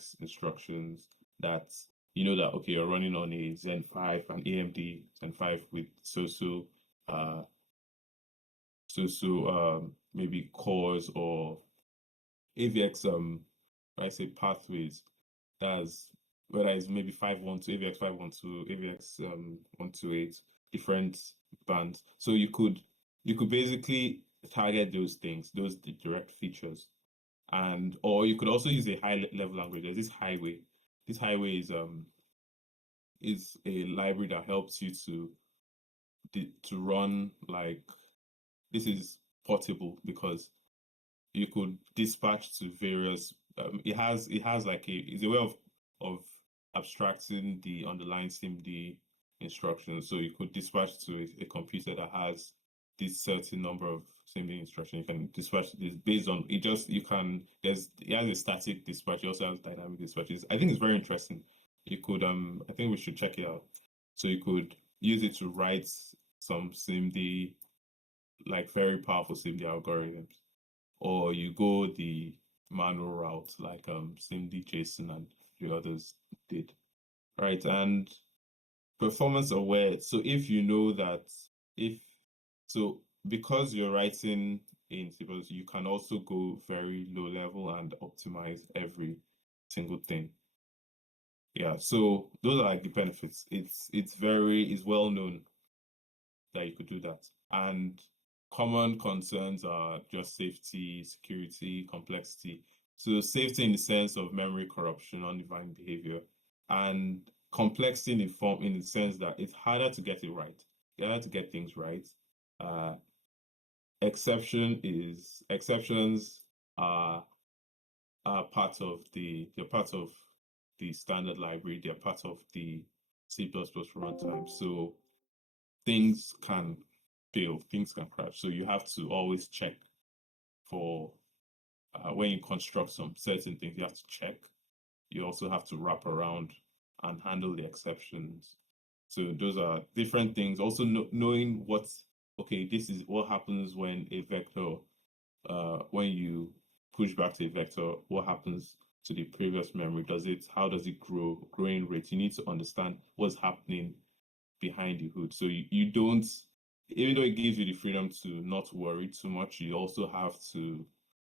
AVX instructions that you know that okay, you're running on a Zen 5, an AMD Zen 5 with maybe cores or AVX I say pathways. That's whether it's maybe 512, AVX 512, AVX 128, different bands. So you could basically target those things, those direct features. And or you could also use a high level language. There's this highway. This highway is a library that helps you to run like this is portable because you could dispatch to various it has like it's a way of abstracting the underlying SIMD instructions. So you could dispatch to a computer that has this certain number of SIMD instructions. You can dispatch this based on it just you can it has a static dispatch, it also has dynamic dispatches. I think it's very interesting. You could I think we should check it out. So you could use it to write some SIMD like very powerful SIMD algorithms, or you go the manual route like SIMD Jason and the others did. Right. And performance aware. So if you know that if so because you're writing in C++, you can also go very low level and optimize every single thing. Yeah, so those are like the benefits. It's well known that you could do that. And common concerns are just safety, security, complexity. So safety in the sense of memory corruption, undefined behavior, and complexity in the sense that it's harder to get it right. It's harder to get things right. Exceptions are part of the standard library. They're part of the C++ runtime. So things can fail, things can crash. So you have to always check for when you construct some certain things, you have to check. You also have to wrap around and handle the exceptions. So those are different things. Also knowing this is what happens when a vector, when you push back to a vector, what happens to the previous memory? How does it grow? Growing rate. You need to understand what's happening behind the hood. So you don't, even though it gives you the freedom to not worry too much, you also have to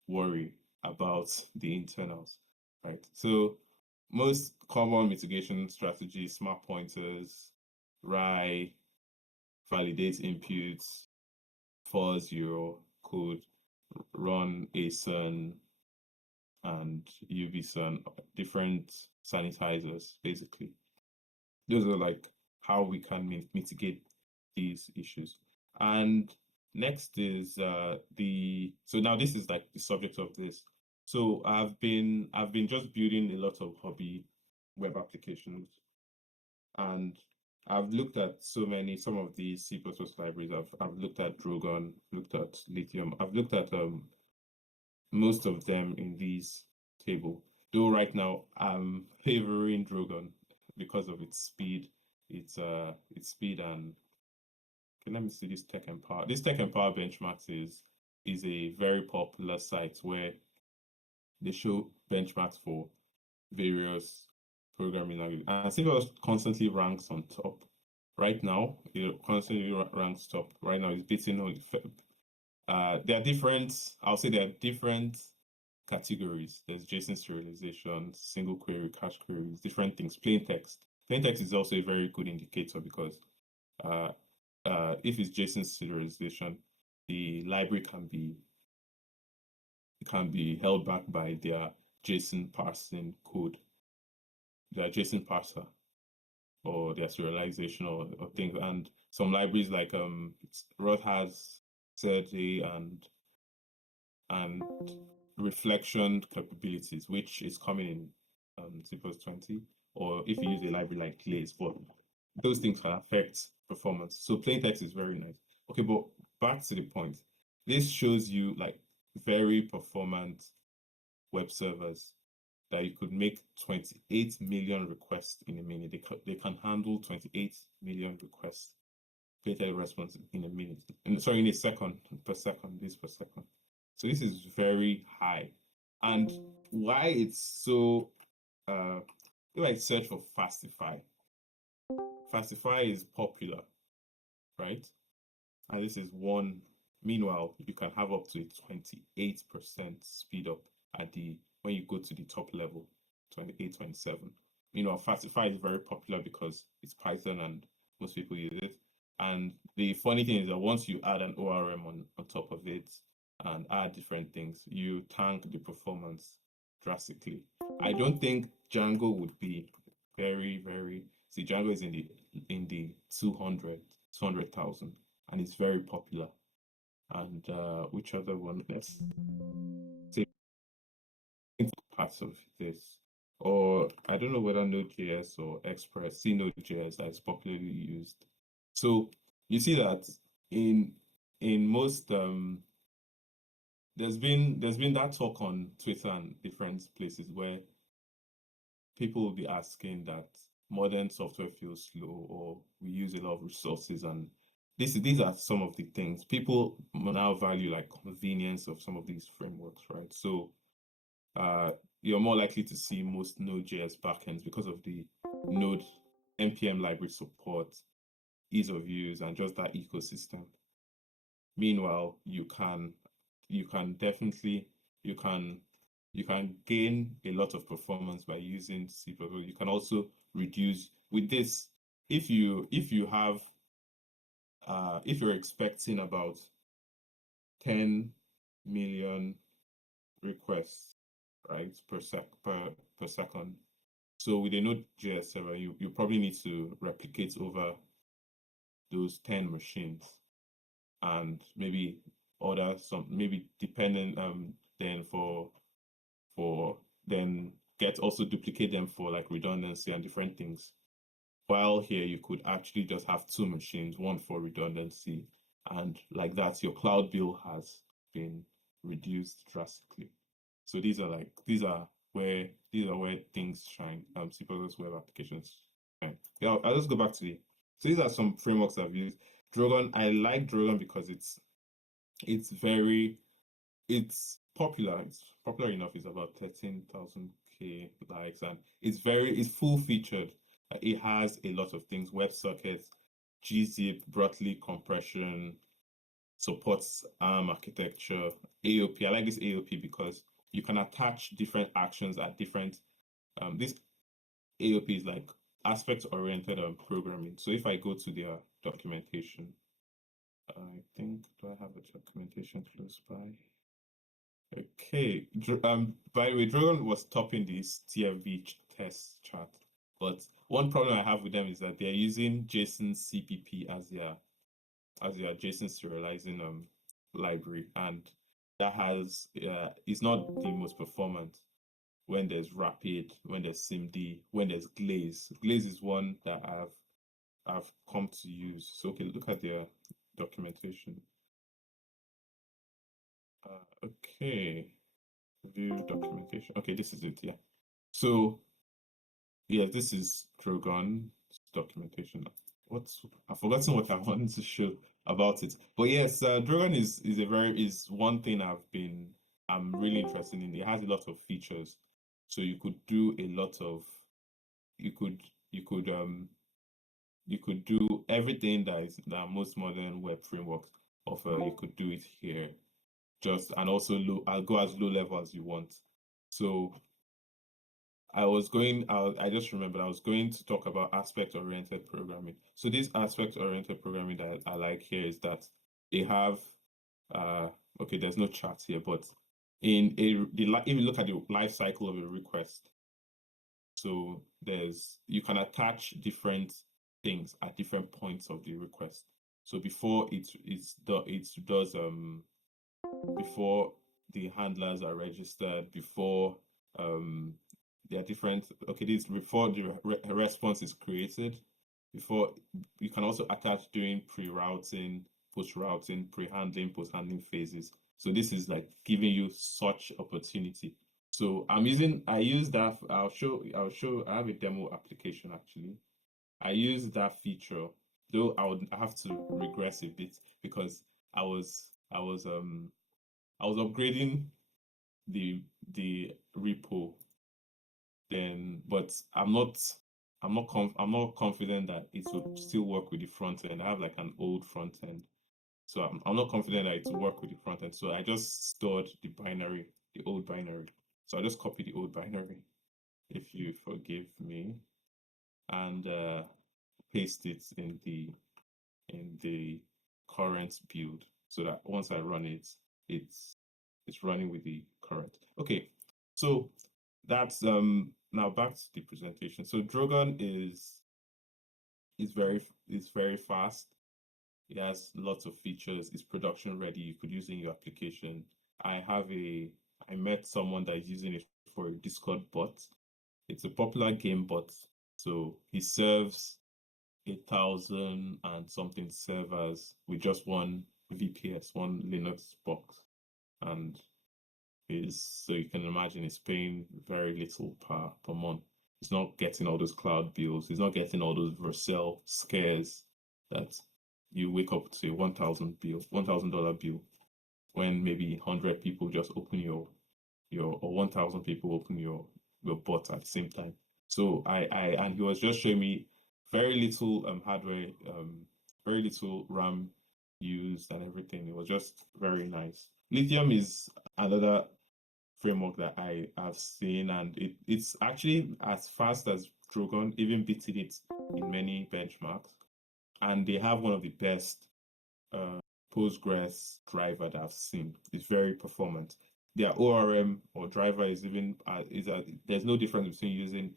worry about the internals, right? So most common mitigation strategies, smart pointers, RAI, validate inputs, for 0 code, run ASUN and UVSUN, different sanitizers, basically. Those are like how we can mitigate these issues. And next is so now this is like the subject of this. So I've been just building a lot of hobby web applications, and I've looked at some of these C++ libraries. I've looked at Drogon, looked at Lithium. I've looked at most of them in this table. Though right now I'm favoring Drogon because of its speed, its speed and okay, let me see this Tech and Power. This Tech and Power benchmarks is a very popular site where they show benchmarks for various programming languages. And C++ constantly ranks on top. Right now, it constantly ranks top. Right now, it's beating only Feb. There are different, I'll say there are different categories. There's JSON serialization, single query, cache queries, different things. Plain text. Plain text is also a very good indicator because if it's JSON serialization, the library can be held back by their JSON parsing code, their JSON parser, or their serialization or things. And some libraries like Rod has ZA and reflection capabilities, which is coming in C+20, or if you use a library like Glaze, but those things can affect performance. So plain text is very nice. Okay, but back to the point. This shows you like very performant web servers that you could make 28 million requests in a minute. They can handle 28 million requests, plain response in a minute. In a second, per second, this per second. So this is very high. And why it's so if I search for Fastify, Fastify is popular, right? And this is one. Meanwhile, you can have up to a 28% speed up at the when you go to the top level, 28, 27. Meanwhile, Fastify is very popular because it's Python and most people use it. And the funny thing is that once you add an ORM on top of it and add different things, you tank the performance drastically. I don't think Django would be very. See, Django is in the 200,000 and it's very popular. And which other one? Let's say parts of this. Or I don't know whether Node.js or Express, C Node.js that is popularly used. So you see that in most there's been that talk on Twitter and different places where people will be asking that modern software feels slow or we use a lot of resources, and these are some of the things people now value, like convenience of some of these frameworks, right? So you're more likely to see most Node.js backends because of the Node npm library support, ease of use, and just that ecosystem. Meanwhile, you can definitely you can you can gain a lot of performance by using C++. You can also reduce with this if you have if you're expecting about 10 million requests, right, per second. So with a Node.js server, you probably need to replicate over those 10 machines and maybe order some, maybe dependent then for then get also duplicate them for like redundancy and different things. While here you could actually just have two machines, one for redundancy, and like that your cloud bill has been reduced drastically. So these are where things shine. C++ web applications shine. Yeah, I'll just go back to the. So these are some frameworks I've used. Drogon, I like Drogon because it's very it's popular. It's popular enough. It's about 13,000 K likes, and it's full featured. It has a lot of things: WebSockets, gzip, Brotli compression, supports ARM architecture, AOP. I like this AOP because you can attach different actions at different. This AOP is like aspect-oriented programming. So if I go to their documentation, I think, do I have a documentation close by? Okay. By the way, Dragon was topping this TFV test chart, but one problem I have with them is that they're using JSON CPP as their JSON serializing library, and that has is not the most performant when there's Rapid, when there's SIMD, when there's Glaze. Glaze is one that I've come to use. So okay, look at their documentation. Okay. View documentation. Okay, this is it. Yeah. So yeah, this is Drogon documentation. I've forgotten what I wanted to show about it. But yes, Drogon is one thing I'm really interested in. It has a lot of features. So you could do a lot of you could you could you could do everything that most modern web frameworks offer. You could do it here. And also I'll go as low level as you want. So I just remembered I was going to talk about aspect-oriented programming. So this aspect-oriented programming that I like here is that they have, okay, there's no chart here, but if you look at the life cycle of a request, so you can attach different things at different points of the request. So before before the handlers are registered, before there are different, okay, this before the response is created, before you can also attach during pre-routing, post-routing, pre-handling, post-handling phases. So this is like giving you such opportunity. So I use that. I have a demo application actually. I use that feature, though I have to regress a bit because I was I was um I was upgrading the repo then but I'm not confident that it would still work with the front end. I have like an old front end. So I'm not confident that it will work with the front end. So I just stored the binary, the old binary. So I just copy the old binary, if you forgive me, and paste it in the current build, so that once I run it, it's running with the current. Okay, so that's now back to the presentation. So Drogon is very fast. It has lots of features. It's production ready. You could use it in your application. I met someone that is using it for a Discord bot. It's a popular game bot. So he serves 1,000 and something servers with just one VPS, one Linux box. And so you can imagine it's paying very little per month. It's not getting all those cloud bills. It's not getting all those Vercel scares that you wake up to a $1,000 bill, when maybe 100 people just open your or 1,000 people open your bot at the same time. So and he was just showing me very little hardware, very little RAM used and everything. It was just very nice. Lithium is another framework that I have seen, and it's actually as fast as Drogon, even beating it in many benchmarks. And they have one of the best uh, Postgres driver that I've seen. It's very performant. Their ORM or driver is even there's no difference between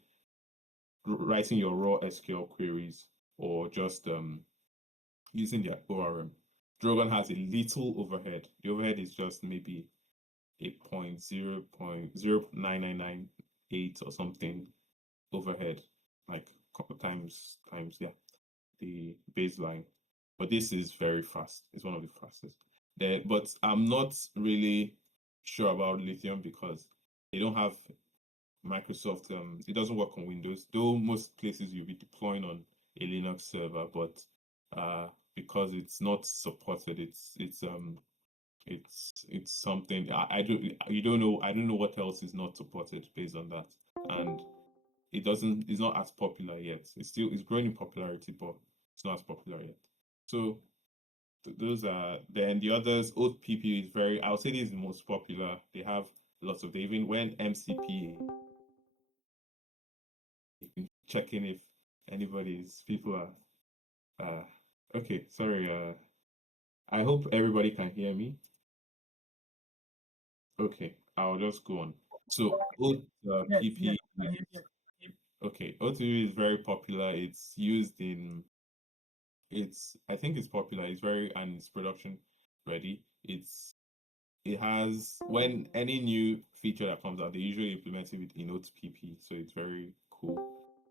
writing your raw SQL queries or just using their ORM. Drogon has a little overhead. The overhead is just maybe 8.0.09998 or something overhead, like times yeah, the baseline. But this is very fast. It's one of the fastest. But I'm not really sure about Lithium because they don't have Microsoft. It doesn't work on Windows, though most places you'll be deploying on a Linux server, but because it's not supported, it's something I don't know. I don't know what else is not supported based on that, and it's not as popular yet. It's growing in popularity, but it's not as popular yet. So those are then the others. OPP is very. I would say this is the most popular. They have lots of. They even when MCP, checking if anybody's people are. Okay, sorry. I hope everybody can hear me. Okay, I'll just go on. So Yes, OPP. yes, I can hear you. Okay, OTP is very popular. It's used in I think it's popular. It's very and it's production ready. It has when any new feature that comes out, they usually implement it with Inode PP, so it's very cool.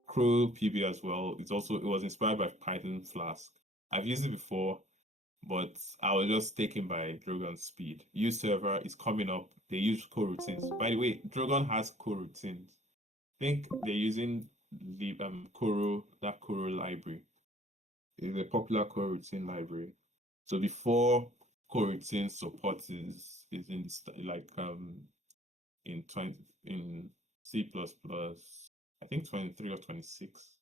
Crow PB as well. It was inspired by Python Flask. I've used it before, but I was just taken by Drogon's speed. Use server is coming up. They use coroutines. By the way, Drogon has coroutines. I think they're using the that Coro library. It's a popular coroutine library. So before coroutine support is in like in 20 in C++, I think 23 or 26.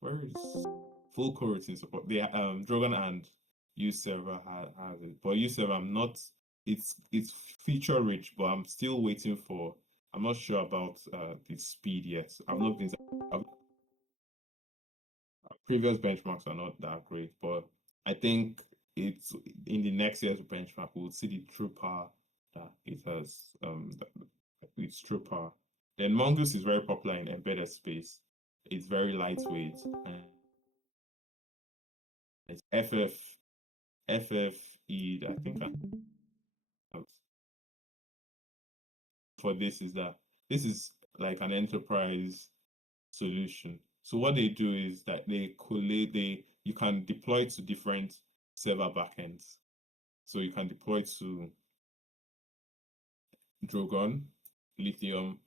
Where is full coroutine support? They Drogon and userver has it, but userver I'm not. It's feature rich, but I'm still waiting for. I'm not sure about the speed yet. I've not been. Previous benchmarks are not that great, but I think it's in the next year's benchmark we'll see the true power that it has. Its true power. Then Mongoose is very popular in embedded space. It's very lightweight and it's FFE. I think for this is that this is like an enterprise solution. So what they do is that they collate you can deploy to different server backends. So you can deploy to Drogon, Lithium.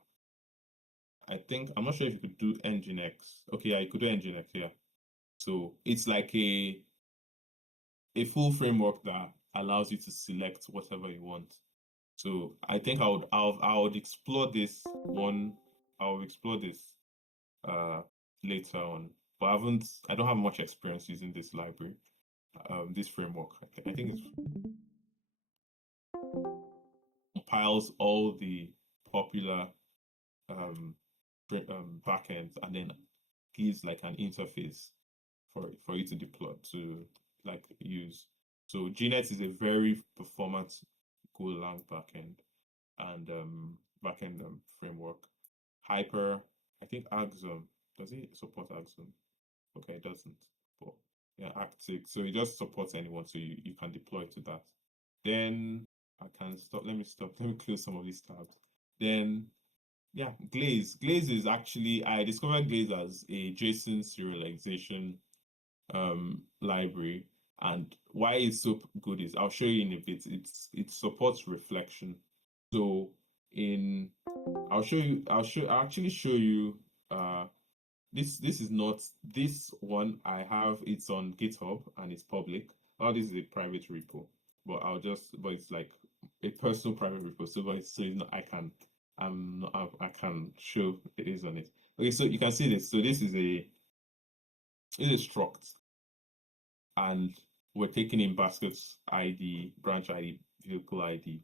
I think I'm not sure if you could do Nginx. Okay, yeah, you could do Nginx, yeah. So it's like a full framework that allows you to select whatever you want. So I think I would explore this one I'll explore this later on. But I don't have much experience using this library, this framework. I think it compiles all the popular backends and then gives like an interface for you to deploy to like use. So GNet is a very performant Golang backend and backend framework. Hyper, I think Axum, does it support Axum? Okay, it doesn't. But yeah, Actic. So it just supports anyone, so you can deploy to that. Then I can stop. Let me stop. Let me close some of these tabs. Then yeah, Glaze. Glaze is actually I discovered Glaze as a JSON serialization library, and why it's so good is I'll show you in a bit. It supports reflection. So in I'll actually show you this is not this one I have. It's on GitHub and it's public. Now this is a private repo, but but it's like a personal private repo. So it's not, I can show it is on it. Okay, so you can see this. So this is a struct, and we're taking in baskets ID, branch ID, vehicle ID,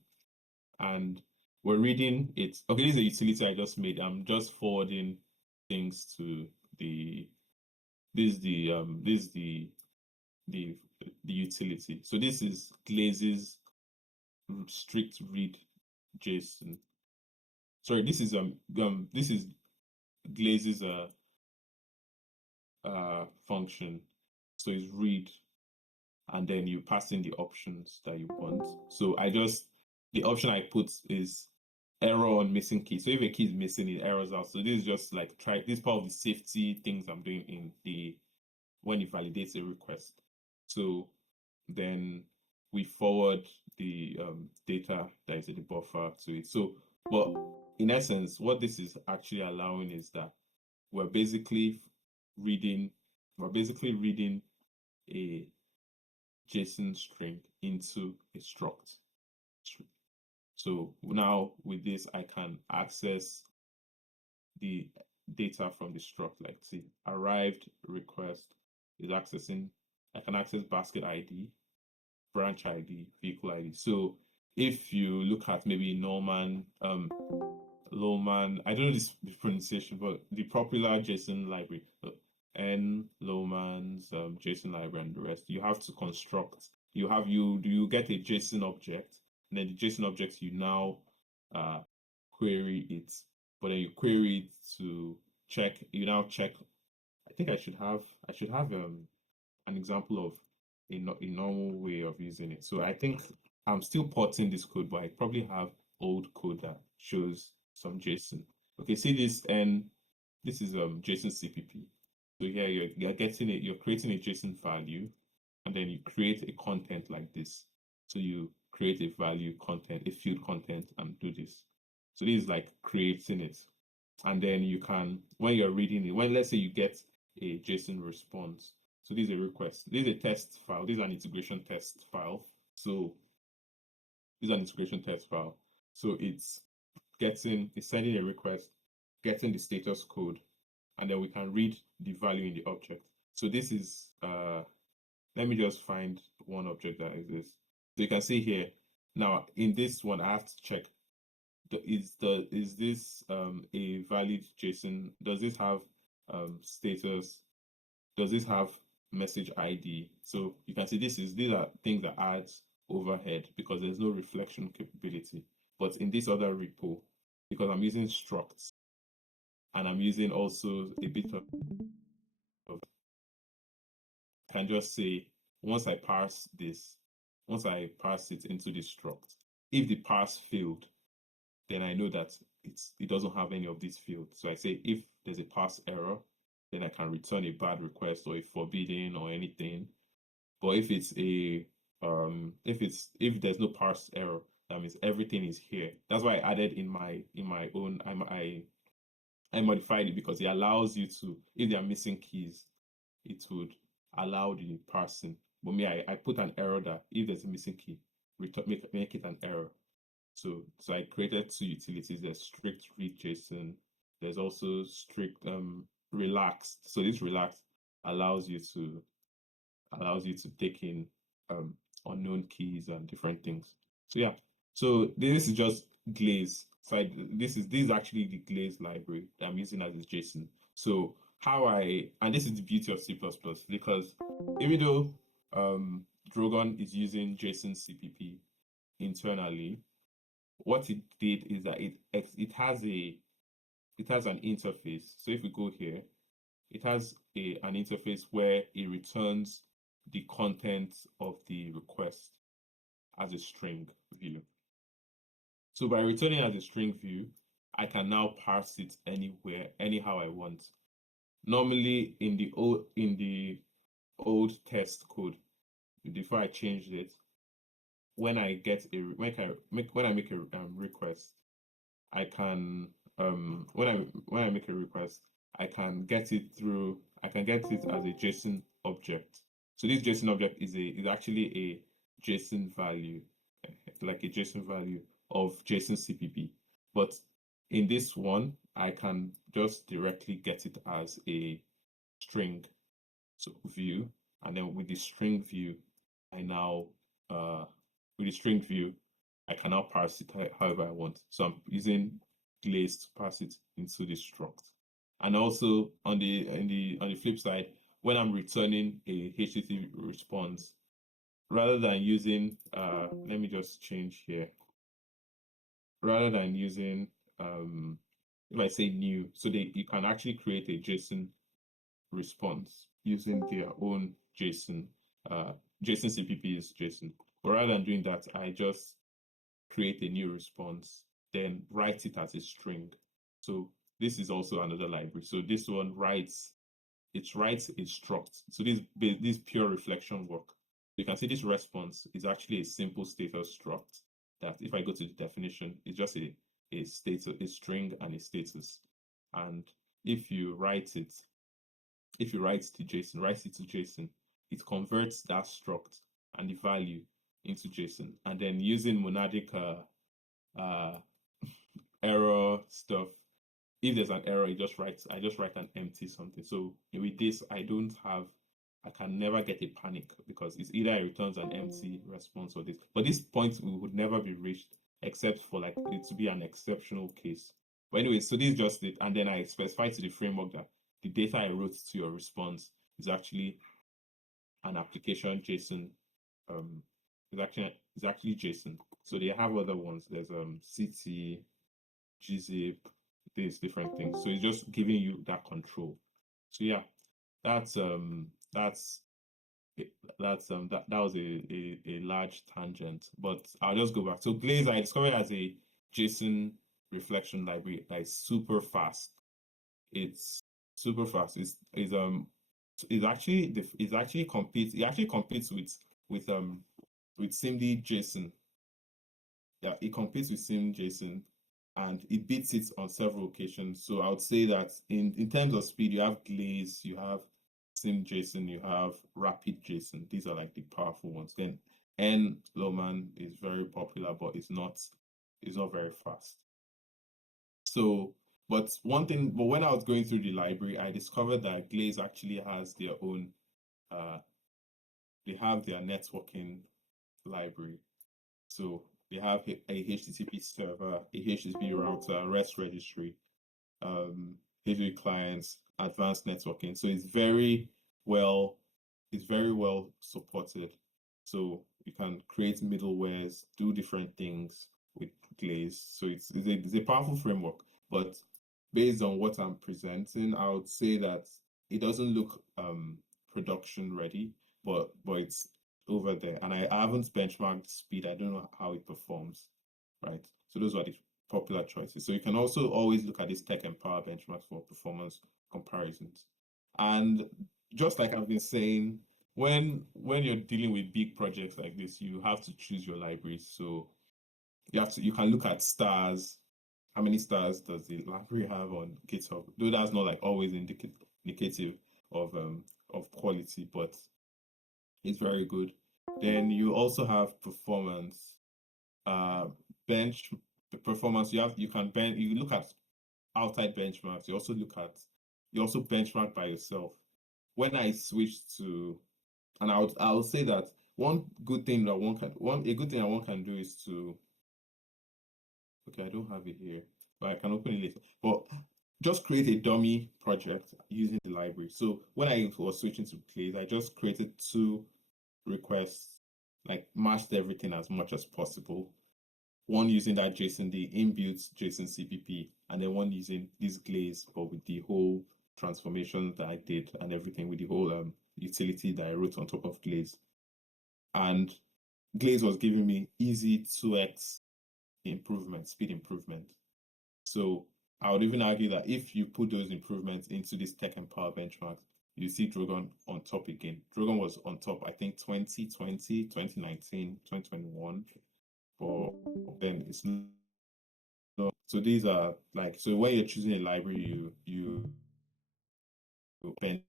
and we're reading it. Okay, this is a utility I just made. I'm just forwarding things to the this is the utility. So this is Glaze's strict read JSON. Sorry, this is Glaze's function. So it's read, and then you pass in the options that you want. So the option I put is error on missing key. So if a key is missing, it errors out. So this is just like this part of the safety things I'm doing in when it validates a request. So then we forward the data that is in the buffer to it. So, but in essence, what this is actually allowing is that we're basically reading a JSON string into a struct. So now with this, I can access the data from the struct, like see arrived request is accessing, I can access basket ID, branch ID, vehicle ID. So if you look at maybe Lowman, I don't know this pronunciation, but the popular JSON library, N Lowman's JSON library and the rest, you have to construct. You get a JSON object, and then the JSON object you now query it, but then you query it to check. You now check. I think I should have an example of a normal way of using it. So I think I'm still porting this code, but I probably have old code that shows some JSON. Okay, see this, and this is JSON CPP. So here you're getting it, you're creating a JSON value, and then you create a content like this. So you create a value content, a field content, and do this. So this is like creating it. And then you can, when you're reading it, when let's say you get a JSON response. So this is a request. This is a test file. This is an integration test file. So this is an integration test file. So it's sending a request, getting the status code, and then we can read the value in the object. So this is let me just find one object that exists. So you can see here. Now in this one, I have to check is this a valid JSON? Does this have status? Does this have message ID? So you can see these are things that adds overhead because there's no reflection capability. But in this other repo, because I'm using structs and I'm using also a bit of I can just say once I parse it into the struct, if the parse failed, then I know that it doesn't have any of these fields. So I say if there's a parse error, then I can return a bad request or a forbidden or anything. But if it's if there's no parse error, that means everything is here. That's why I added in my own I modified it because it allows you to, if there are missing keys, it would allow the parsing. But me, I put an error that if there's a missing key, make it an error. So I created two utilities, a strict read JSON There's also strict relaxed. So this relaxed allows you to take in unknown keys and different things. So yeah, so this is just Glaze. So this is actually the Glaze library that I'm using as a JSON. So and this is the beauty of C++, because even though Drogon is using JSON CPP internally, what it did is that it has an interface. So if we go here, it has an interface where it returns the content of the request as a string view. So by returning as a string view, I can now parse it anywhere, anyhow I want. Normally in the old test code, before I changed it, when I make a request, I can when I make a request, I can get it as a JSON object. So this JSON object is actually a JSON value, like a JSON value of JSON CPP. But in this one, I can just directly get it as a string, so view, and then with the string view, I now with the string view, I can now parse it however I want. So I'm using Glaze to pass it into the struct. And also on the flip side, when I'm returning a HTTP response, rather than using let me just change here. Rather than using if I say new, so you can actually create a JSON response using their own JSON. JSON CPP is JSON. But rather than doing that, I just create a new response, then write it as a string. So this is also another library. So this one writes a struct. So this pure reflection work. You can see this response is actually a simple status struct that if I go to the definition, it's just a status, a string and a status. And if you write it to JSON, it converts that struct and the value into JSON. And then using monadic error stuff, if there's an error, I just write an empty something. So with this, I can never get a panic because it's either it returns an empty response or this. But this point would never be reached except for like it to be an exceptional case. But anyway, so this is just it. And then I specify to the framework that the data I wrote to your response is actually an application JSON. Is actually JSON. So they have other ones. There's CT, gzip, these different things. So it's just giving you that control. So yeah, that was a large tangent, but I'll just go back. So Glaze I discovered as a JSON reflection library that is super fast. It's super fast. It actually competes with SIMD JSON. Yeah, it competes with SIMD JSON and it beats it on several occasions. So I would say that in terms of speed, you have Glaze, you have SIMD JSON, you have Rapid JSON. These are like the powerful ones. Then Loman is very popular, but it's not very fast. So, but when I was going through the library, I discovered that Glaze actually has their own, they have their networking library. So they have a HTTP server, a HTTP router, REST registry, HTTP clients, advanced networking. So it's very well supported. So you can create middlewares, do different things with Glaze. So it's a powerful framework. But based on what I'm presenting, I would say that it doesn't look production ready, but it's over there. And I haven't benchmarked speed. I don't know how it performs, right? So those are the popular choices. So you can also always look at this Tech and Power benchmarks for performance comparisons. And just like I've been saying, when you're dealing with big projects like this, you have to choose your libraries. So you can look at stars. How many stars does the library have on GitHub? Though that's not like always indicative of quality, but it's very good. Then you also have performance, bench performance. You look at outside benchmarks. You also benchmark by yourself. When I switched to, and I would say that one good thing that a good thing that one can do is to, okay, I don't have it here, but I can open it later. But just create a dummy project using the library. So when I was switching to Clays, I just created two requests, like matched everything as much as possible. One using that JSON-D inbuilt JSON CPP, and then one using this Glaze, but with the whole transformation that I did and everything, with the whole utility that I wrote on top of Glaze. And Glaze was giving me easy 2x improvement, speed improvement. So I would even argue that if you put those improvements into this Tech and Power benchmarks, you see Drogon on top again. Drogon was on top, I think 2020, 2019, 2021. But then it's not. So these are like, so when you're choosing a library, you bench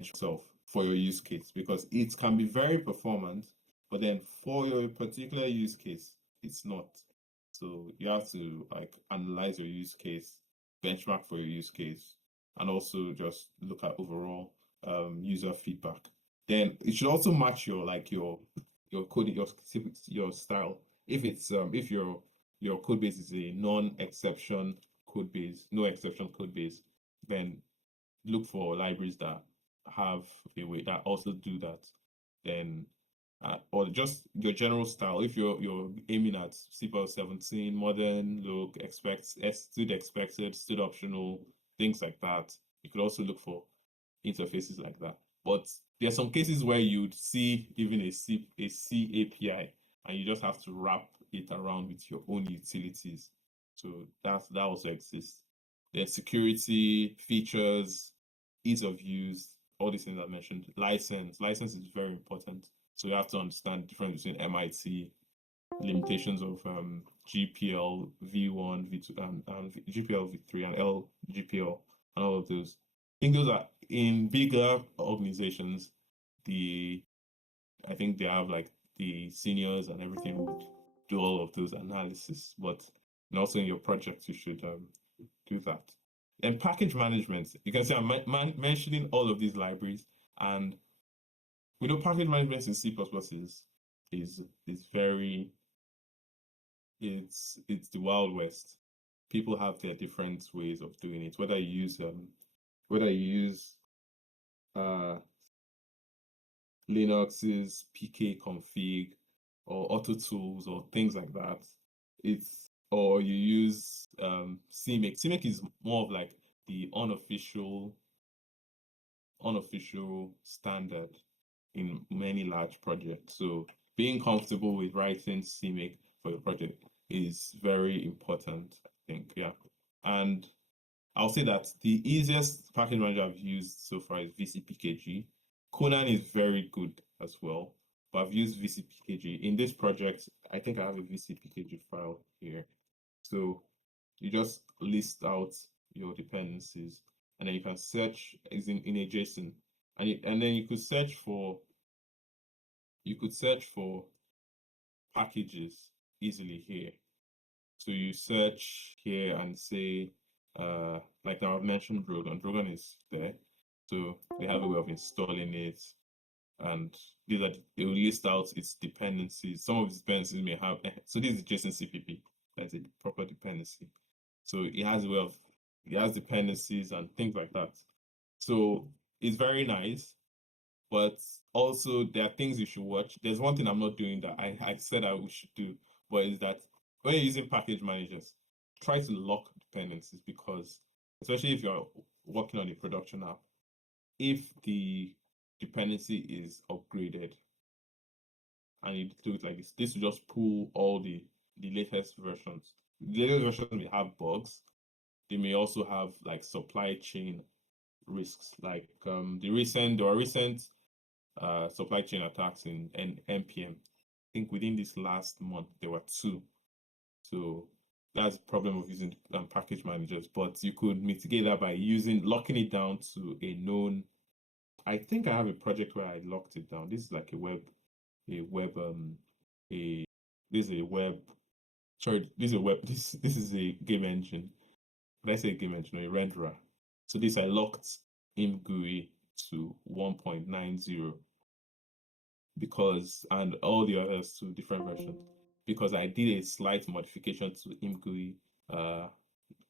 yourself for your use case, because it can be very performant, but then for your particular use case, it's not. So you have to like analyze your use case, benchmark for your use case, and also just look at overall user feedback. Then it should also match your code, your style. If it's if your code base is a non-exception code base, no exception code base, then look for libraries that have a way that also do that. Then or just your general style. If you're aiming at C 17, modern look, stood expected, stood optional, things like that, you could also look for interfaces like that. But there are some cases where you'd see even a C API, and you just have to wrap it around with your own utilities. So that also exists. There's security, features, ease of use, all these things I mentioned. License is very important. So you have to understand the difference between MIT, limitations of GPL v1, v2, and GPL v3, and LGPL, and all of those. I think those are in bigger organizations. I think they have like the seniors and everything would do all of those analysis, but and also in your project you should do that. And package management, you can see I'm mentioning all of these libraries, and we know package management in C++ is very, it's the Wild West. People have their different ways of doing it, whether you use Linux's pkconfig or auto tools or things like that. Or you use CMake. CMake is more of like the unofficial standard in many large projects. So being comfortable with writing CMake for your project is very important, I think. Yeah. And I'll say that the easiest package manager I've used so far is VCPKG. Conan is very good as well, but I've used VCPKG. In this project, I think I have a VCPKG file here. So you just list out your dependencies, and then you can search in a JSON, and then you could search for packages easily here. So you search here and say, like I've mentioned, Drogon is there. So they have a way of installing it, and they will list out its dependencies. Some of its dependencies may have, so this is JSON CPP, that's a proper dependency. So it has dependencies and things like that. So it's very nice, but also there are things you should watch. There's one thing I'm not doing that I said we should do, but is that when you're using package managers, try to lock dependencies, because especially if you're working on a production app, if the dependency is upgraded and you do it like this will just pull all the latest versions. The latest versions may have bugs. They may also have like supply chain risks, like there were recent supply chain attacks in NPM. I think within this last month there were 2. So that's the problem of using package managers. But you could mitigate that by locking it down to a known. I think I have a project where I locked it down. This is like this is a web. Sorry, this is a web. This is a game engine when I say game engine, a renderer. So this, I locked ImGUI to 1.90 because, and all the others to different versions, because I did a slight modification to ImGUI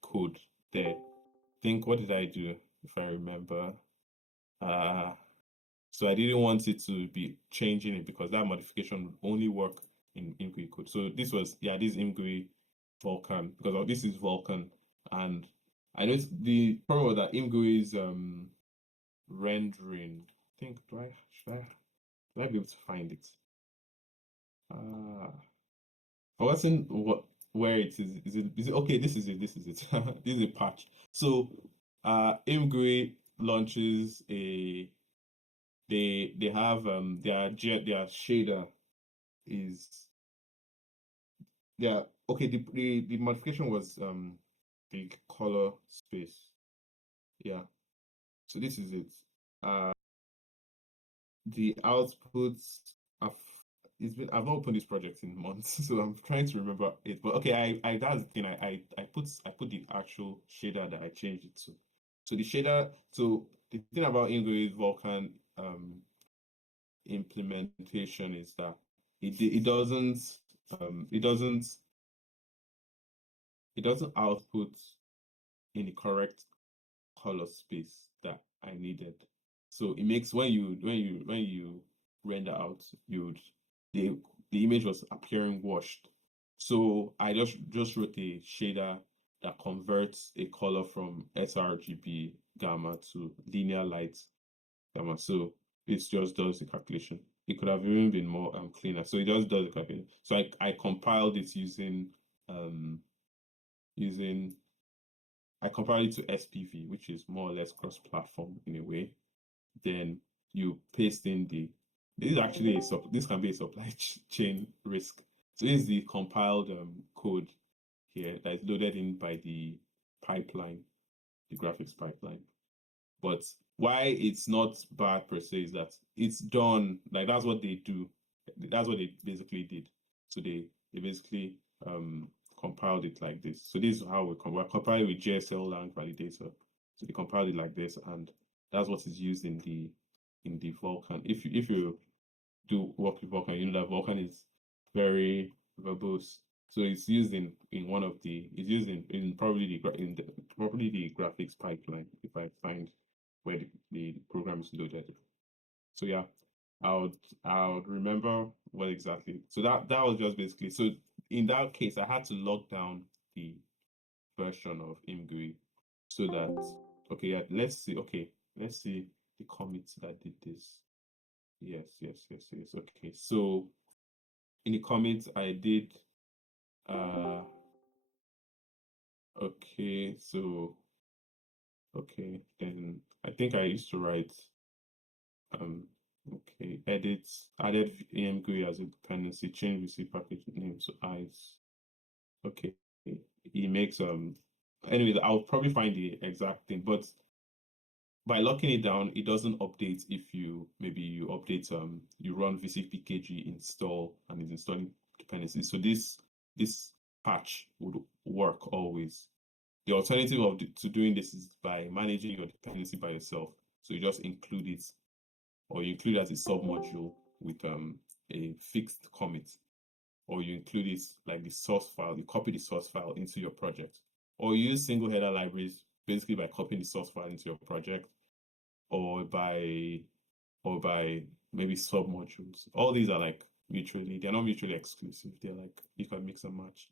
code there. Think, what did I do, if I remember? So I didn't want it to be changing it because that modification would only work in ImGUI code. So this was, yeah, this ImGUI Vulkan, because this is Vulkan, and I know the problem with that ImGUI is rendering. I think, do I be able to find it? Forgotten where it is. Is it okay? This is it. This is it. This is a patch. So ImGUI launches a, they have their shader is, yeah, okay, the modification was the color space. Yeah. So this is it. The outputs, I've I've not opened this project in months, so I'm trying to remember it. But okay, I that's the thing. I put the actual shader that I changed it to. So the shader, so the thing about English Vulkan implementation is that it doesn't output in the correct color space that I needed. So it makes, when you render out, the image was appearing washed. So I just wrote a shader that converts a color from sRGB gamma to linear light gamma. So it just does the calculation. It could have even been more cleaner. So it just does the calculation. So I compiled it using I compiled it to SPV, which is more or less cross-platform in a way. Then you paste in this is actually this can be a supply chain risk. So this is the compiled code here that is loaded in by the pipeline, the graphics pipeline. But why it's not bad per se is that it's done, like that's what they do. That's what they basically did. So they basically compiled it like this. So this is how we're compiling with JSL lang validator. So they compiled it like this, and that's what is used in the Vulkan. If you do work with Vulkan, you know that Vulkan is very verbose. So it's used in one of the, it's used in probably the graphics pipeline, if I find where the program is loaded. So yeah, I would remember what exactly. So that was just basically, so in that case I had to lock down the version of ImGUI so that, okay, yeah, let's see the commit that did this. Yes. Okay, so in the commit I did okay, so okay, then I think I used to write okay, added ImGUI as a dependency, change receive package name to eyes. Okay, it makes anyways, I'll probably find the exact thing, but by locking it down, it doesn't update if you update you run vcpkg install and it's installing dependencies. So this patch would work always. The alternative to doing this is by managing your dependency by yourself. So you just include it, or you include it as a submodule with a fixed commit, or you include it like the source file, you copy the source file into your project, or you use single header libraries basically by copying the source file into your project, or by maybe submodules. All these are like they're not mutually exclusive. They're like, you can mix and match.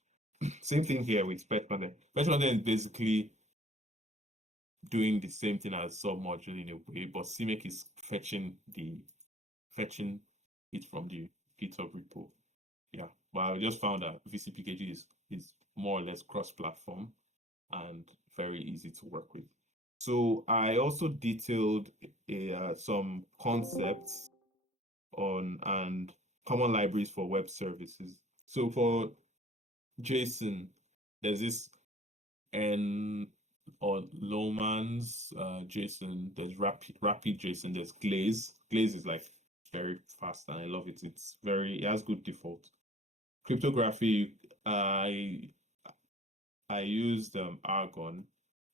Same thing here with pet content. Pet content is basically doing the same thing as submodule in a way, but CMake is fetching it from the GitHub repo. Yeah, but I just found that VCPKG is more or less cross-platform and very easy to work with. So I also detailed some concepts on and common libraries for web services. So for JSON, there's this N or Lowman's JSON, there's rapid JSON, there's Glaze. Glaze is like very fast and I love it. It has good default. Cryptography, I used Argon.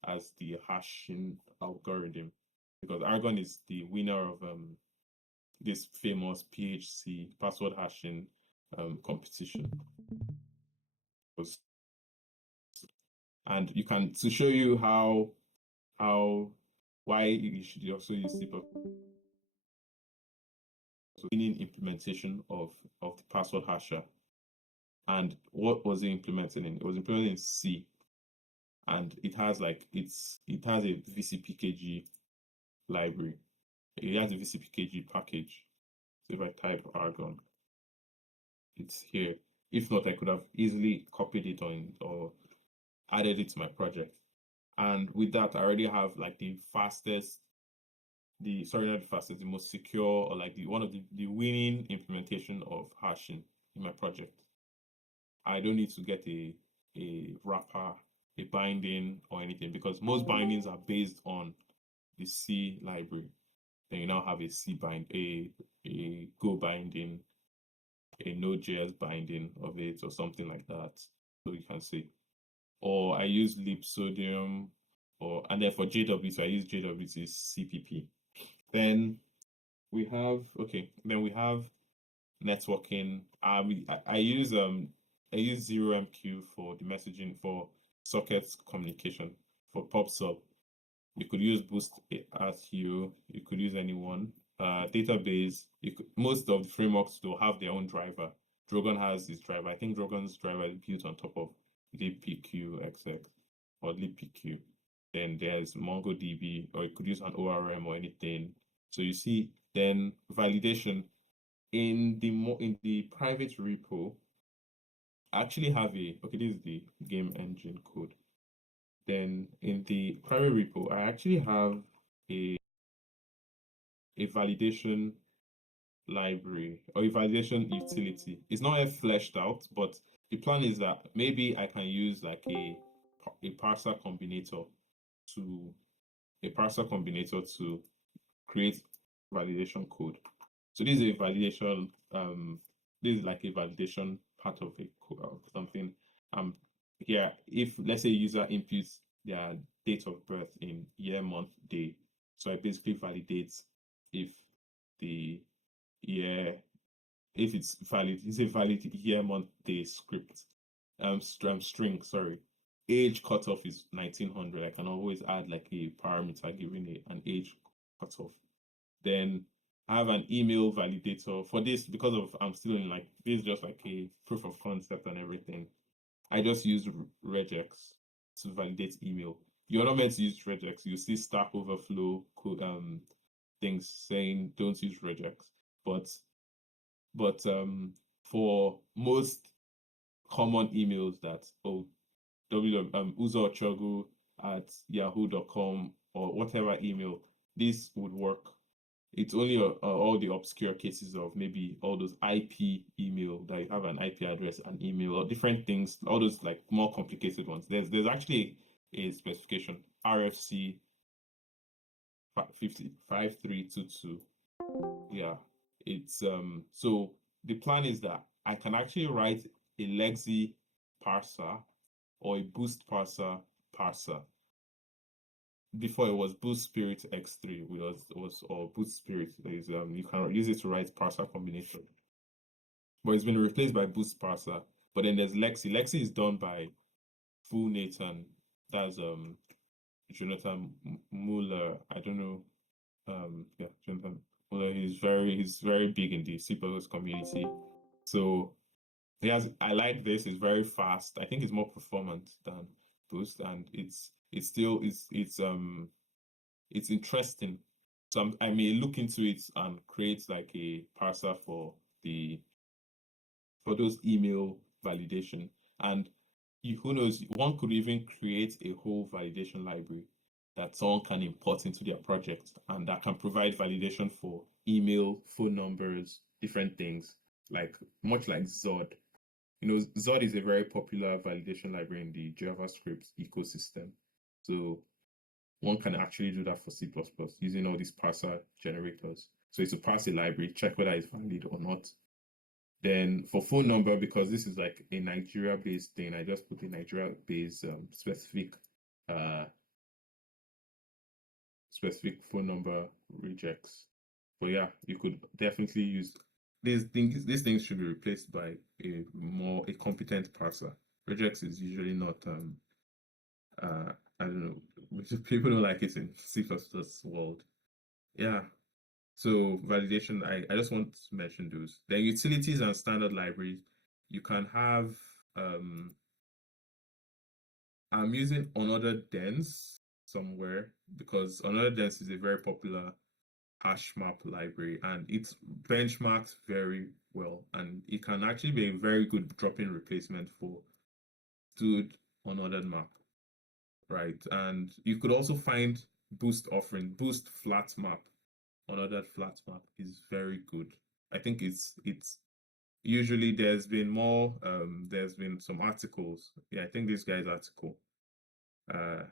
as the hashing algorithm, because Argon is the winner of this famous PHC password hashing competition. And you can, to show you why you should also use C++, winning implementation of the password hasher. And what was it implemented in? It was implemented in C, and it has like it has a VCPKG library. It has a VCPKG package. So if I type Argon, it's here. If not, I could have easily copied it or added it to my project. And with that, I already have like the fastest, the most secure, or like one of the winning implementation of hashing in my project. I don't need to get a wrapper, a binding or anything, because most bindings are based on the C library. Then you now have a C bind, a Go binding, a Node.js binding of it, or something like that. So you can see. Or I use Lipsodium, and then for JW, so I use JW's CPP. Then we have networking. I use 0MQ for the messaging for sockets communication for PubSub. You could use Boost as you could use anyone. Database, most of the frameworks will have their own driver. Drogon has his driver. I think Drogon's driver is built on top of libpqxx or libpq. Then there's MongoDB, or you could use an ORM or anything. So you see, then validation in the private repo. I actually have this is the game engine code. Then in the private repo, I actually have a validation library or a validation utility. It's not yet fleshed out, but the plan is that maybe I can use like a parser combinator to create validation code. So this is a validation. This is like a validation part of something. Here, if let's say user inputs their date of birth in year, month, day, so I basically validate if the year, if it's valid, it's a valid year, month, day script. String, sorry. Age cutoff is 1900. I can always add like a parameter giving an age cutoff. Then I have an email validator for this because of I'm still in like this is just like a proof of concept and everything. I just use regex to validate email. You're not meant to use regex. You see Stack Overflow things saying don't use regex, but for most common emails that Uzochukwu at yahoo.com or whatever email, this would work. It's only all the obscure cases of maybe all those IP email that you have an IP address and email or different things, all those like more complicated ones. There's actually a specification, RFC 5322. Yeah, it's so the plan is that I can actually write a Lexi parser or a Boost parser. Before it was Boost Spirit X3, or Boost Spirit. Is you can use it to write parser combination, but it's been replaced by Boost parser. But then there's Lexi. Lexi is done by Full Nathan. That's Jonathan Muller. I don't know. Yeah, Jonathan Muller. He's very big in the C++ community. So I like this. It's very fast. I think it's more performant than Boost, and it's still it's interesting. So I may look into it and create like a parser for those email validation. And who knows, one could even create a whole validation library that someone can import into their project and that can provide validation for email, phone numbers, different things, like much like Zod. Zod is a very popular validation library in the JavaScript ecosystem. So one can actually do that for C++ using all these parser generators. So it's to parse a library, check whether it's valid or not. Then for phone number, because this is like a Nigeria-based thing, I just put a Nigeria-based specific specific phone number regex. But yeah, you could definitely use these things. These things should be replaced by a competent parser. Regex is usually not I don't know, people don't like it in C++ world. Yeah. So validation, I just want to mention those. Then utilities and standard libraries, you can have I'm using another dense somewhere because another dense is a very popular hash map library and it benchmarks very well and it can actually be a very good drop-in replacement for stood unordered map, right? And you could also find boost offering boost flat map. Unordered flat map is very good. I think it's usually there's been some articles. Yeah, I think this guy's article uh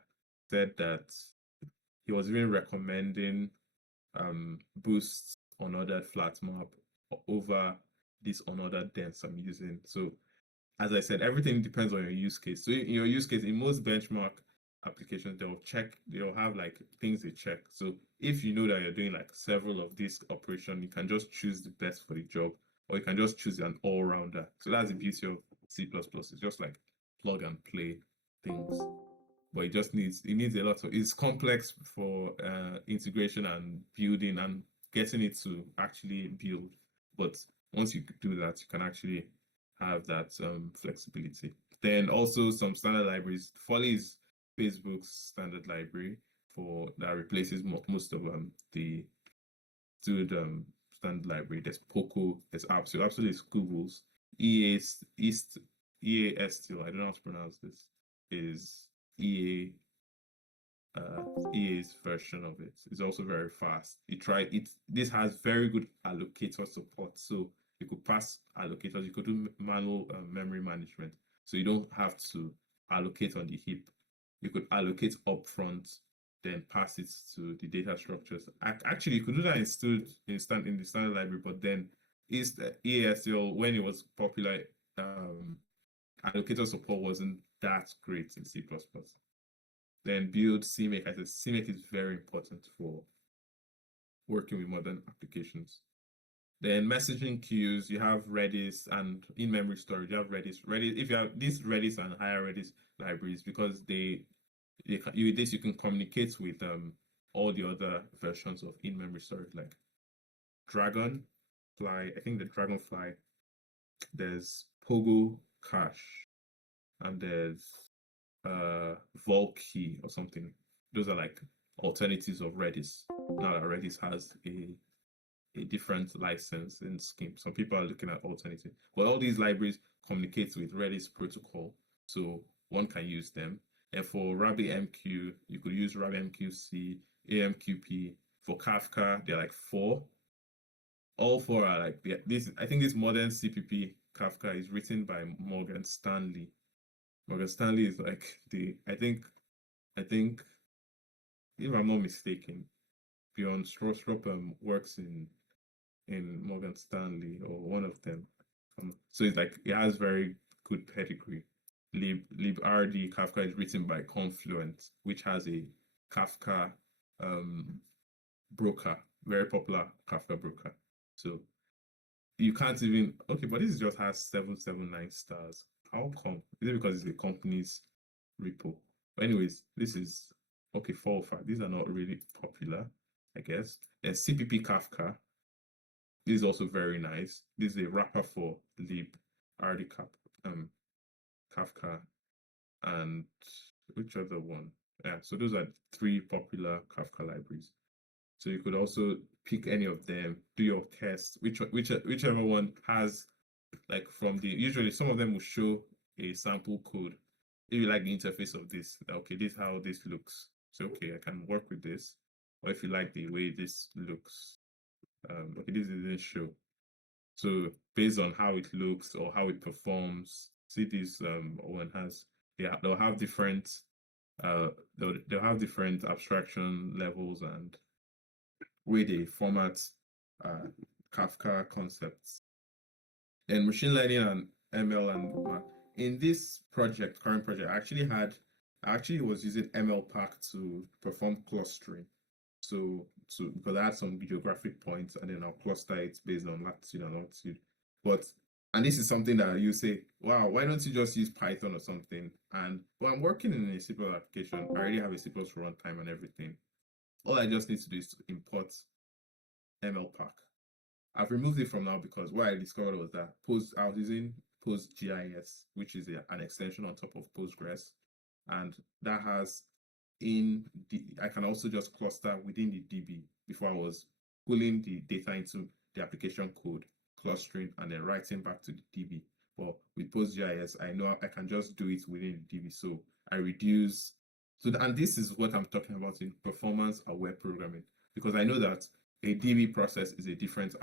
said that he was even recommending boost unordered flat map over this unordered dense I'm using. So as I said, everything depends on your use case. So in your use case, in most benchmark applications, they'll have like things they check. So if you know that you're doing like several of these operations, you can just choose the best for the job, or you can just choose an all-rounder. So that's the beauty of C++. It's just like plug and play things. But it needs a lot of it's complex for integration and building and getting it to actually build. But once you do that, you can actually have that flexibility. Then also some standard libraries. Folly is Facebook's standard library for that replaces most of the good standard library. There's Poco, there's Absolute. Absolute is Google's. EAS still, I don't know how to pronounce this, is EA's version of it. It's also very fast. This has very good allocator support. So you could pass allocators, you could do manual memory management. So you don't have to allocate on the heap. You could allocate upfront, then pass it to the data structures. Actually, you could do that in the standard library, but then is the EASL when it was popular, allocator support wasn't that great in C++. Then build CMake. I said CMake is very important for working with modern applications. Then messaging queues, you have Redis and in-memory storage, you have Redis. If you have these Redis and higher Redis libraries, because you can communicate with all the other versions of in-memory storage, like Dragonfly. I think the Dragonfly. There's Pogo Cache, and there's Volkey or something. Those are like alternatives of Redis. Now that Redis has a different licensing scheme. Some people are looking at alternatives. But all these libraries communicate with Redis protocol. So one can use them. And for RabbitMQ, you could use RabbitMQC, AMQP. For Kafka, they're like 4. All 4 are like this. I think this modern CPP Kafka is written by Morgan Stanley. Morgan Stanley is like I think if I'm not mistaken, Bjorn Strostrup works in Morgan Stanley or one of them. So it's like it has very good pedigree. librd Kafka is written by Confluent, which has a Kafka broker, very popular Kafka broker. So you can't even but this just has 779 stars. How come? Is it because it's a company's repo? But anyways, this is 4 or 5. These are not really popular, I guess. Then CPP Kafka. This is also very nice. This is a wrapper for librd Kafka, and which other one? Yeah, so those are 3 popular Kafka libraries. So you could also pick any of them, do your test, whichever one has like usually some of them will show a sample code. If you like the interface of this, okay, this is how this looks. So okay, I can work with this. Or if you like the way this looks, okay, this didn't show. So based on how it looks or how it performs, see this one has they'll have different they'll have different abstraction levels and way they format Kafka concepts. Then machine learning and ML and in this current project, I actually was using ML Pack to perform clustering. So because I had some geographic points, and then I'll cluster it based on latitude and longitude. And this is something that you say, wow, why don't you just use Python or something? And well, I'm working in a C++ application. I already have a C++ runtime and everything. All I just need to do is to import ML pack. I've removed it from now because what I discovered was that I was using PostGIS, which is an extension on top of Postgres, and that has I can also just cluster within the DB before I was pulling the data into the application code, clustering, and then writing back to the DB. But with PostGIS, I know I can just do it within the DB, so I reduce. And this is what I'm talking about in performance-aware programming, because I know that a DB process is a different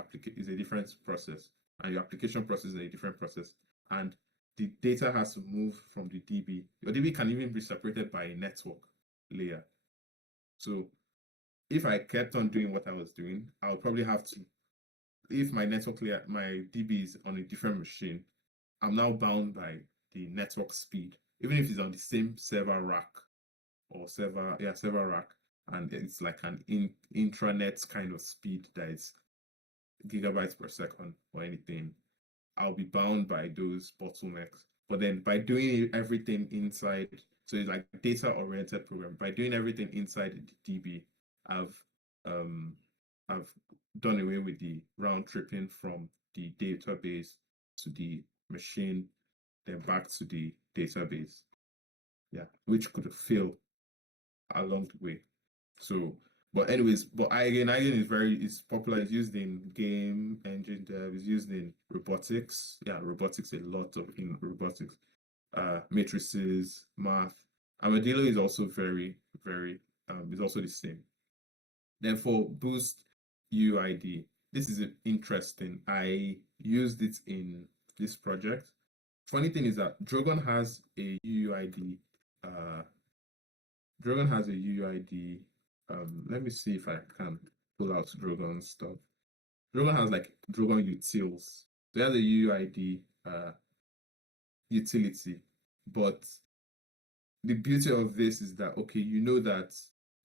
process, and your application process is a different process, and the data has to move from the DB. Your DB can even be separated by a network layer. So if I kept on doing what I was doing, I'll probably have to, if my network layer, my DB is on a different machine, I'm now bound by the network speed, even if it's on the same server rack or server rack, and it's like an intranet kind of speed that is gigabytes per second or anything. I'll be bound by those bottlenecks. But then by doing everything inside, so it's like data-oriented program. By doing everything inside the DB, I've I've done away with the round tripping from the database to the machine, then back to the database. Yeah, which could fail along the way. So, but anyways, but IAGN is popular. It's used in game engine dev. It's used in robotics. Yeah, robotics a lot of in robotics. Matrices, math. Armadillo is also very, very is also the same. Then for Boost UID, this is interesting. I used it in this project. Funny thing is that Drogon has a UUID. Drogon has a UUID. Let me see if I can pull out Drogon stuff. Drogon has like Drogon utils. So it has a UUID utility, but the beauty of this is that okay, you know that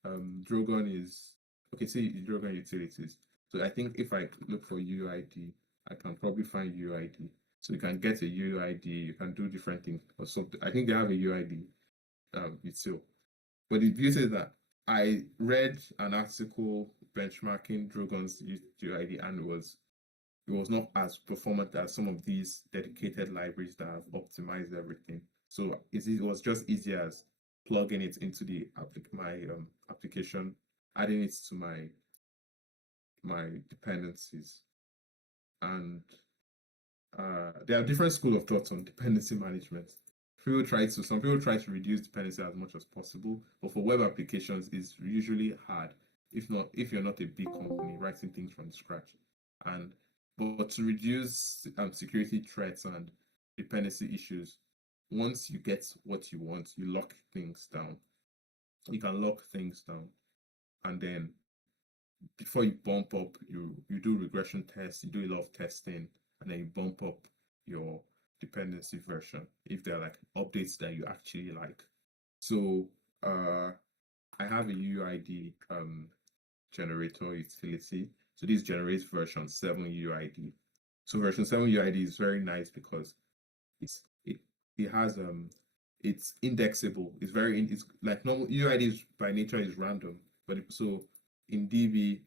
Drogon is okay. See Drogon utilities. So I think if I look for UUID, I can probably find UUID. So you can get a UUID. You can do different things or something. I think they have a UUID util. But the beauty is that I read an article benchmarking Drogon's UID, and it was not as performant as some of these dedicated libraries that have optimized everything. So it was just easy as plugging it into my application, adding it to my dependencies, and there are different school of thoughts on dependency management. Some people try to reduce dependency as much as possible, but for web applications, it's usually hard. If you're not a big company writing things from scratch, but to reduce security threats and dependency issues, once you get what you want, you lock things down. You can lock things down, and then before you bump up, you do regression tests, you do a lot of testing, and then you bump up your dependency version if there are like updates that you actually like. So I have a UID generator utility. So this generates version 7 UID. So version 7 UID is very nice because it has it's indexable. It's like normal UID is by nature is random, but so in DB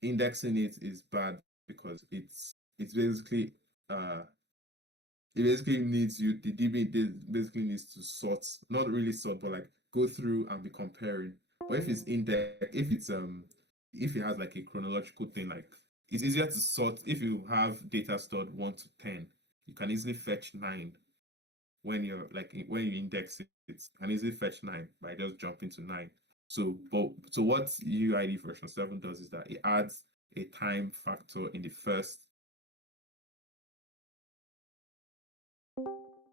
indexing it is bad because it's basically it basically needs the DB basically needs to sort, not really sort, but like go through and be comparing. But if it's if it has like a chronological thing, like it's easier to sort if you have data stored 1 to 10, you can easily fetch 9 when when you index it, you can easily fetch 9 by just jumping to 9. So what UID version 7 does is that it adds a time factor in the first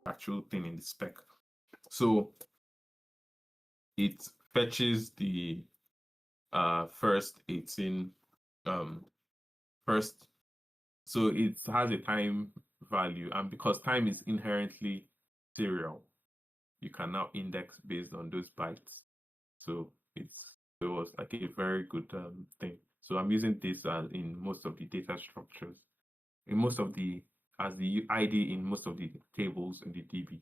actual thing in the spec. So it fetches the first 18 first, so it has a time value, and because time is inherently serial, you can now index based on those bytes. So it's it was like a very good thing. So I'm using this in most of the data structures, in most of the as the ID in most of the tables in the DB.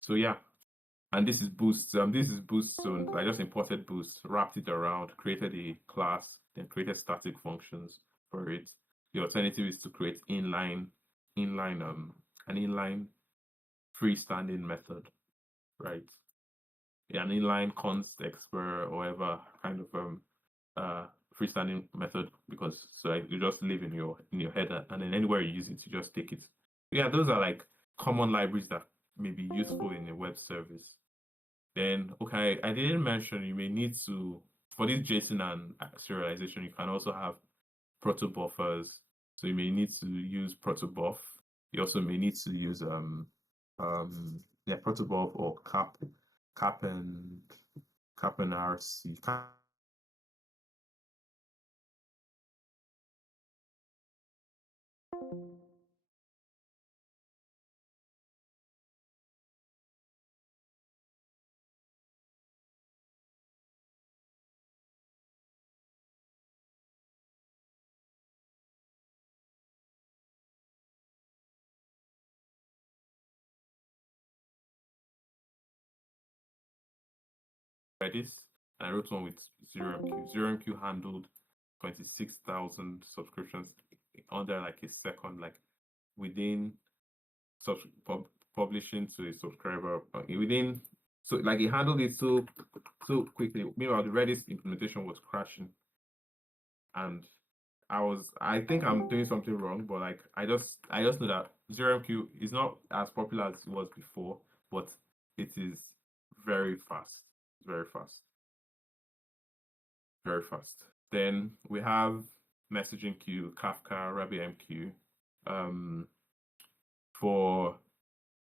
So yeah, and this is Boost. This is Boost Zone. I just imported Boost, wrapped it around, created a class, then created static functions for it. The alternative is to create an inline freestanding method, right? Yeah, an inline const explorer or whatever kind of uh freestanding method, because so like, you just live in your header, and then anywhere you use it, you just take it. Yeah, those are like common libraries that may be useful in a web service. Then, okay, I didn't mention you may need to, for this JSON and serialization, you can also have protobuffers. So you may need to use protobuf. You also may need to use protobuf or cap and RC. Redis. And I wrote one with ZeroMQ. ZeroMQ handled 26,000 subscriptions under like a second, like within sub publishing to a subscriber within, so like it handled it so quickly. Meanwhile, the Redis implementation was crashing, and I think I'm doing something wrong, but like I just know that ZeroMQ is not as popular as it was before, but it is very fast, very fast, very fast. Then we have messaging queue, Kafka, RabbitMQ. For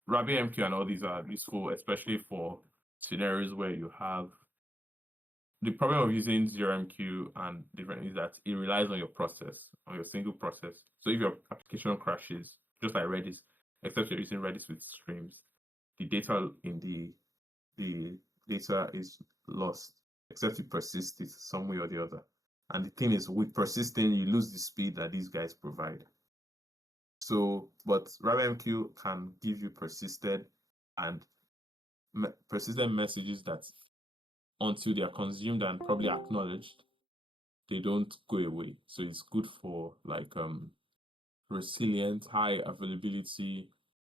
RabbitMQ and all these are useful, especially for scenarios where you have the problem of using ZeroMQ and different is that it relies on your process, on your single process. So if your application crashes, just like Redis, except you're using Redis with streams, the data in the data is lost, except you persist it some way or the other. And the thing is, with persisting, you lose the speed that these guys provide. So, but RabbitMQ can give you and persistent messages that until they are consumed and probably acknowledged, they don't go away. So it's good for like resilient, high availability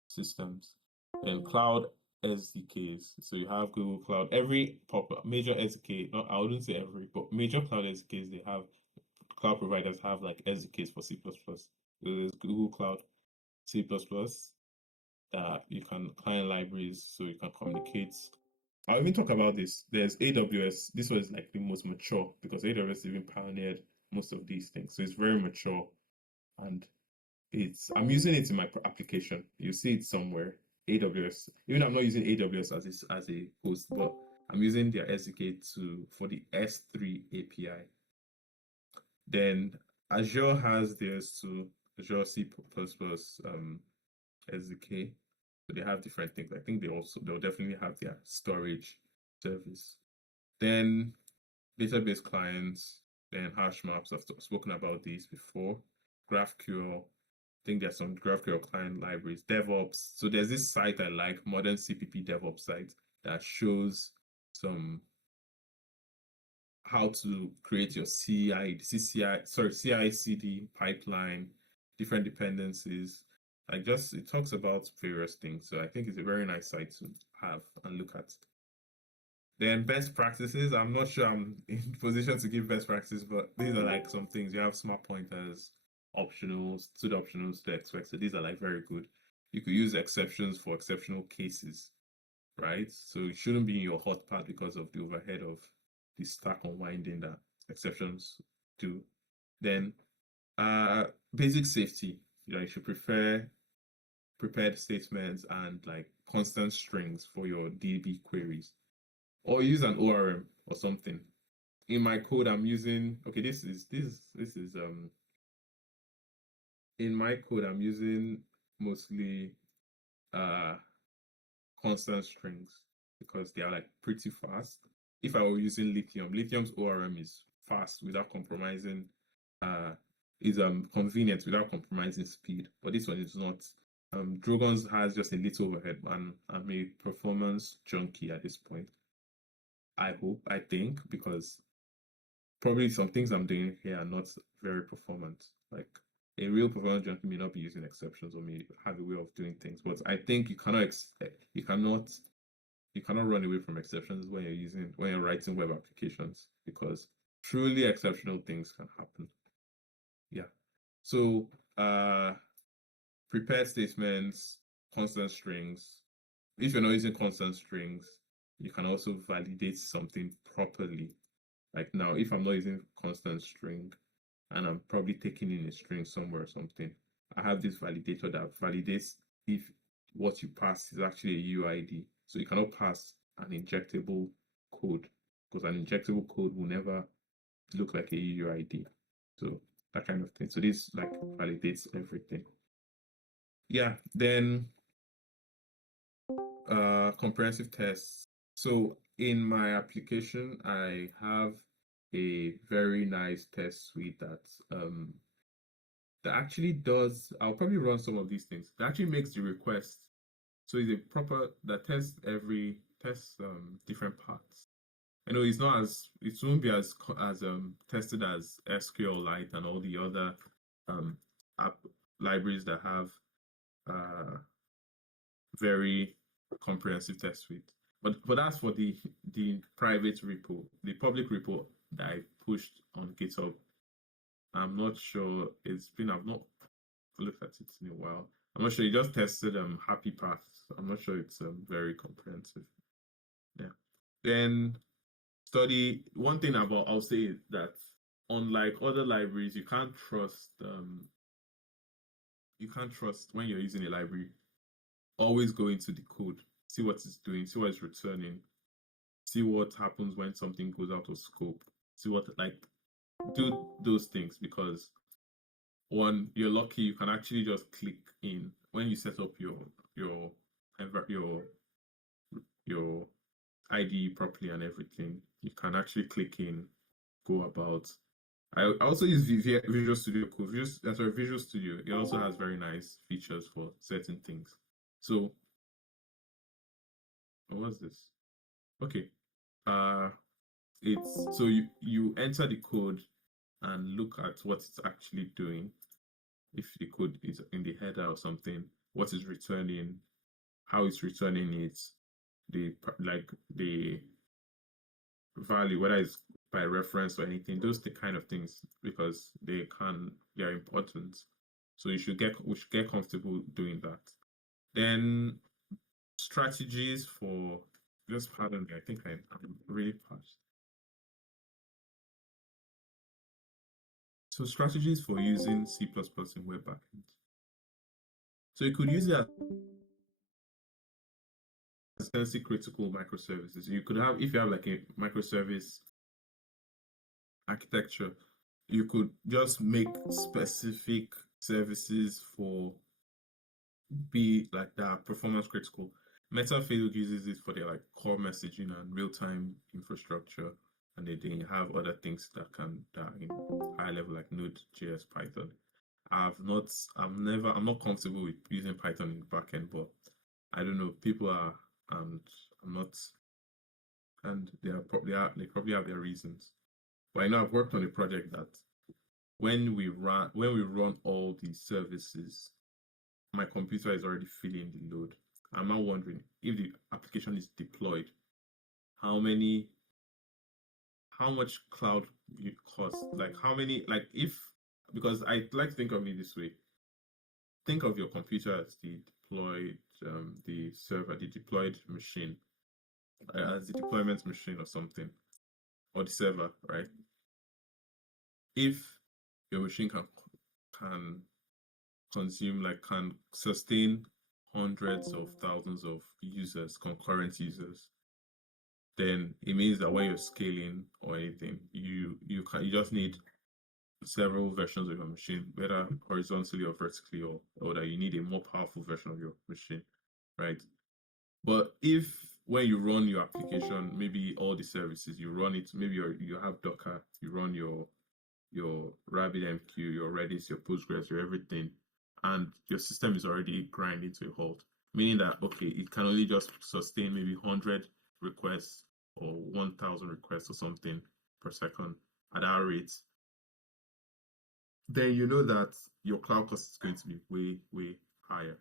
systems. And cloud SDKs. So you have Google Cloud. Every major SDK, not I wouldn't say every, but major cloud SDKs, they have cloud providers have like SDKs for C++. So there's Google Cloud C++, that you can client libraries so you can communicate. I'll even talk about this. There's AWS. This was like the most mature because AWS even pioneered most of these things. So it's very mature, and I'm using it in my application. You see it somewhere. AWS. Even I'm not using AWS as a host, but I'm using their SDK for the S3 API. Then Azure has theirs too. Azure C++ SDK. So they have different things. I think they'll definitely have their storage service. Then database clients, then hash maps. I've spoken about these before. GraphQL. I think there's some GraphQL client libraries. DevOps. So there's this site I like, Modern CPP DevOps site, that shows some how to create your CI/CD pipeline, different dependencies. Like just it talks about various things. So I think it's a very nice site to have and look at. Then best practices. I'm not sure I'm in position to give best practices, but these are like some things. You have smart pointers, optionals, pseudo optionals to expect. So these are like very good. You could use exceptions for exceptional cases, right? So it shouldn't be in your hot part because of the overhead of the stack unwinding that exceptions do. Then basic safety. You should prefer prepared statements and like constant strings for your DB queries. Or use an ORM or something. In my code, I'm using this is in my code I'm using mostly uh constant strings because they are like pretty fast. if I were using lithium's ORM is fast without compromising, is convenient without compromising speed. But this one is not. Drogon's has just a little overhead, and I'm a performance junkie at this point. I think, because probably some things I'm doing here are not very performant. Like a real performance junkie may not be using exceptions or may have a way of doing things, but I think you cannot run away from exceptions when you're writing web applications, because truly exceptional things can happen. Yeah. So prepared statements, constant strings. If you're not using constant strings, you can also validate something properly. Like now, if I'm not using constant string and I'm probably taking in a string somewhere or something, I have this validator that validates if what you pass is actually a UID. So you cannot pass an injectable code, because an injectable code will never look like a UID. So that kind of thing. So this like validates everything. Yeah, then comprehensive tests. So in my application, I have a very nice test suite that actually does. I'll probably run some of these things. That actually makes the request. So it's a proper that tests different parts. I know it won't be as tested as SQLite and all the other app libraries that have very comprehensive test suite. But that's for the private repo. The public repo that I pushed on GitHub, I'm not sure I've not looked at it in a while. I'm not sure. You just tested happy paths. I'm not sure it's very comprehensive. Yeah. Then study one thing about I'll say is that unlike other libraries, you can't trust when you're using a library. Always go into the code, see what it's doing, see what it's returning, see what happens when something goes out of scope, see what do those things, because one, you're lucky you can actually just click in when you set up your IDE properly and everything. You can actually click in, go about. I also use Visual Studio Code. Visual Studio. It also has very nice features for certain things. So, what's this? Okay. It's so you enter the code and look at what it's actually doing. If the code is in the header or something, what is returning, how it's returning it, the value, whether it's by reference or anything, those kind of things, because they're important. So we should get comfortable doing that. Then strategies for, just pardon me, I think I'm really fast. So strategies for using C++ in web backend. So you could use it as essentially critical microservices. You could have, if you have like a microservice architecture, you could just make specific services for be like that performance critical. Metafield uses it for their like core messaging and real-time infrastructure, and they have other things that are in high level like Node.js, Python. I'm not comfortable with using Python in the backend, but I don't know, people are, and I'm not, and they probably have their reasons. But I know I've worked on a project that when we run all these services, my computer is already feeling the load. I'm now wondering if the application is deployed, how much cloud it costs, like how many, like if, because I like to think of it this way. Think of your computer as the deployed, the server, the deployed machine, as the deployment machine or something, or the server, right? If your machine can consume, like can sustain hundreds of thousands of users, concurrent users, then it means that when you're scaling or anything, you just need several versions of your machine, whether horizontally or vertically, or that you need a more powerful version of your machine, right? But if when you run your application, maybe all the services you run it, maybe you have Docker, you run your RabbitMQ, your Redis, your Postgres, your everything, and your system is already grinding to a halt, meaning that okay, it can only just sustain maybe 100 requests or 1,000 requests or something per second at that rate, then you know that your cloud cost is going to be way, way higher.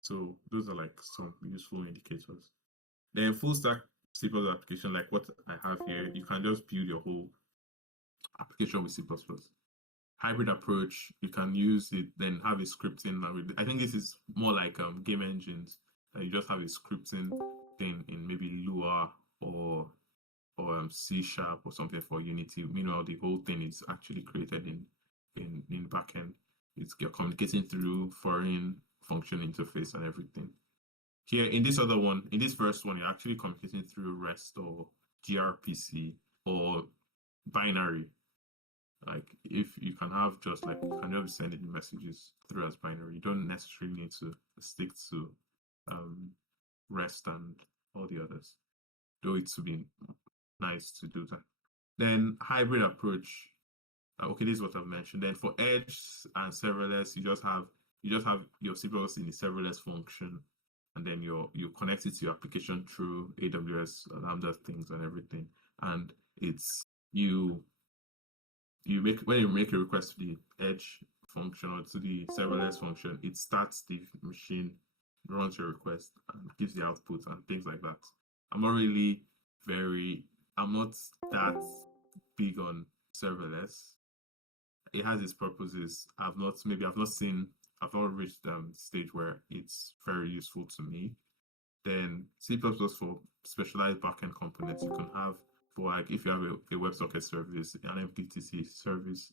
So those are like some useful indicators. Then full stack C++ application, like what I have here, you can just build your whole application with C++. Hybrid approach, you can use it, then have a scripting. I think this is more like game engines. You just have a scripting thing in maybe Lua or C Sharp or something for Unity. Meanwhile, the whole thing is actually created in backend. It's you're communicating through foreign function interface and everything. Here in this other one, in this first one, you're actually communicating through REST or gRPC or binary. Like if you can have just like you can just be sending messages through as binary. You don't necessarily need to stick to REST and all the others. Though it would be nice to do that. Then hybrid approach. Okay, this is what I've mentioned. Then for edge and serverless, you just have your C++ in the serverless function, and then you connect it to your application through AWS Lambda things and everything. And it's you make when you make a request to the edge function or to the serverless function, it starts the machine, runs your request, and gives the output and things like that. I'm not really I'm not that big on serverless. It has its purposes. I've not reached the stage where it's very useful to me. Then C++ for specialized backend components you can have for like if you have a WebSocket service, an MPTC service,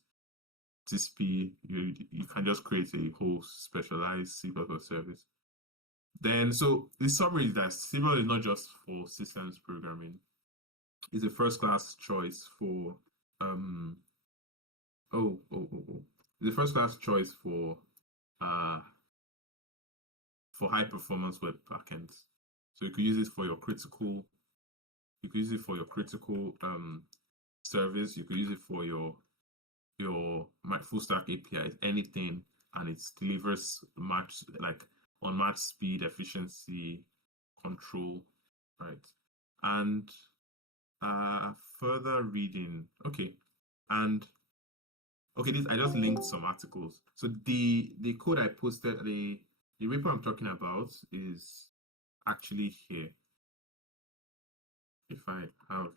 TCP, you can just create a whole specialized C++ service. Then so the summary is that C++ is not just for systems programming. It's a first class choice for the first class choice uh for high performance web backends. So you could use it for your critical service. You could use it for your full stack APIs, anything, and it delivers unmatched speed, efficiency, control, right? And further reading, okay, and okay, this I just linked some articles. So the code I posted, the repo I'm talking about is actually here. If I have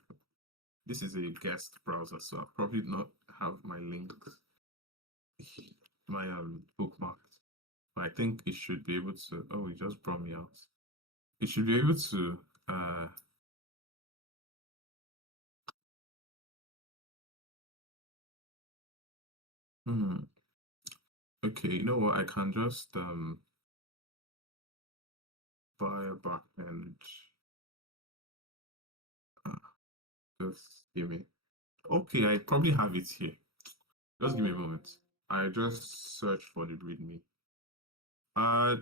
this is a guest browser, so I'll probably not have my links, my bookmarks. But I think it should be able to. Oh, it just brought me out. It should be able to. Hmm. Okay, you know what? I can just buy a backend. Uh, just give me. Okay, I probably have it here. Just give me a moment. I just search for the README. Uh,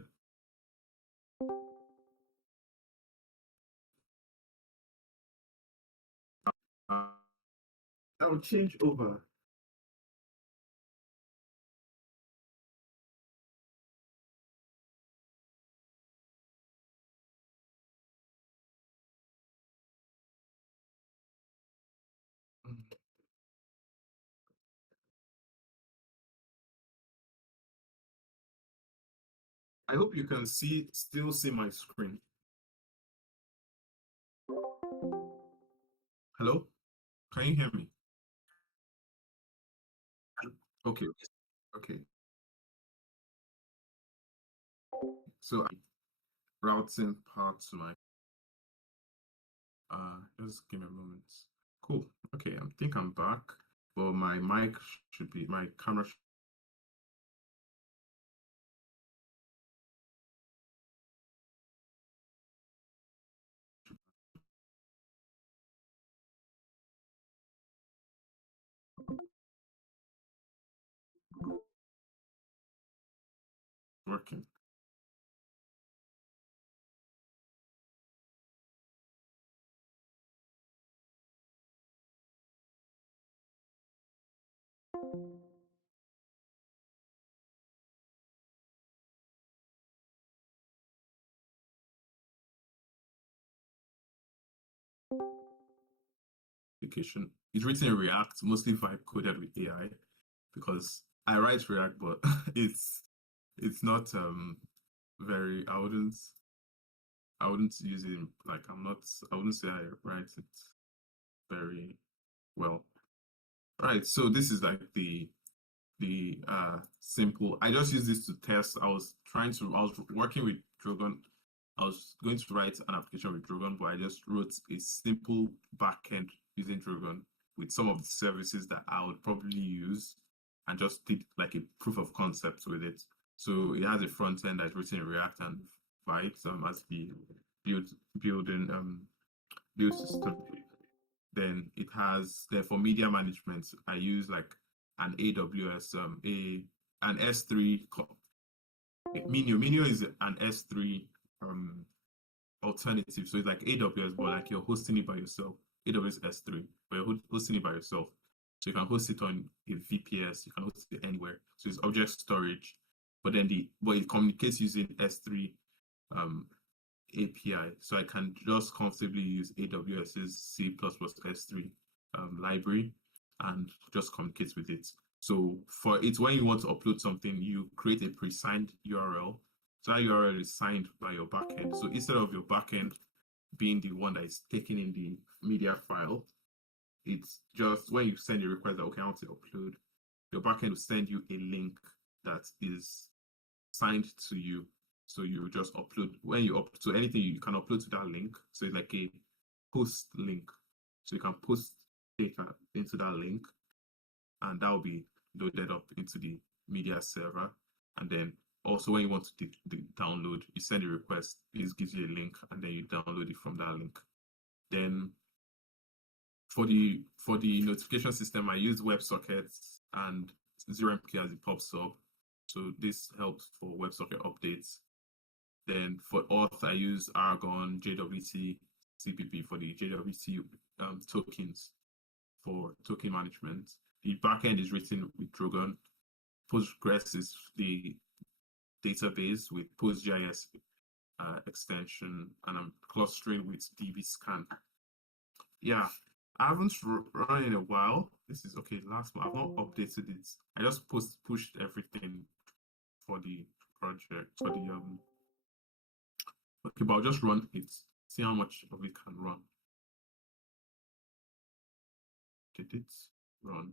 uh I'll change over. I hope you can still see my screen. Hello? Can you hear me? Okay, okay. So I'm routing part to my just give me a moment. Cool. Okay, I think I'm back. But my camera should be working. application. It's written in React, mostly vibe coded with AI because I write React, but it's not very I wouldn't use it like I wouldn't say I write it very well. Right, so this is like the simple. I just use this to test. I was working with Drogon. I was going to write an application with Drogon, but I just wrote a simple backend using Drogon with some of the services that I would probably use and just did like a proof of concept with it. So it has a front end that's written in React and Vite as the build building build system. Then for media management, I use like an AWS an S3 Minio is an S3 um alternative. So it's like AWS, but like you're hosting it by yourself. AWS S3, but you're hosting it by yourself. So you can host it on a VPS, you can host it anywhere. So it's object storage, but it communicates using S3 um API. So I can just comfortably use AWS's C++ S3 library and just communicate with it. So for it, when you want to upload something, you create a pre-signed URL. So that URL is signed by your backend. So instead of your backend being the one that is taking in the media file, it's just when you send a request that, okay, I want to upload, your backend will send you a link that is signed to you. So you just upload when you up to anything you can upload to that link. So it's like a post link. So you can post data into that link, and that will be loaded up into the media server. And then also when you want to download, you send a request. It gives you a link, and then you download it from that link. Then for the notification system, I use WebSockets and 0MQ as a pub sub. So this helps for WebSocket updates. Then for auth, I use Aragon, JWT, CPP for the JWT tokens for token management. The backend is written with Drogon. Postgres is the database with PostGIS extension, and I'm clustering with DBScan. Yeah, I haven't run in a while. This is okay. Last one, I've not updated it. I just pushed everything for the project for the Okay, but I'll just run it. See how much of it can run. Did it run?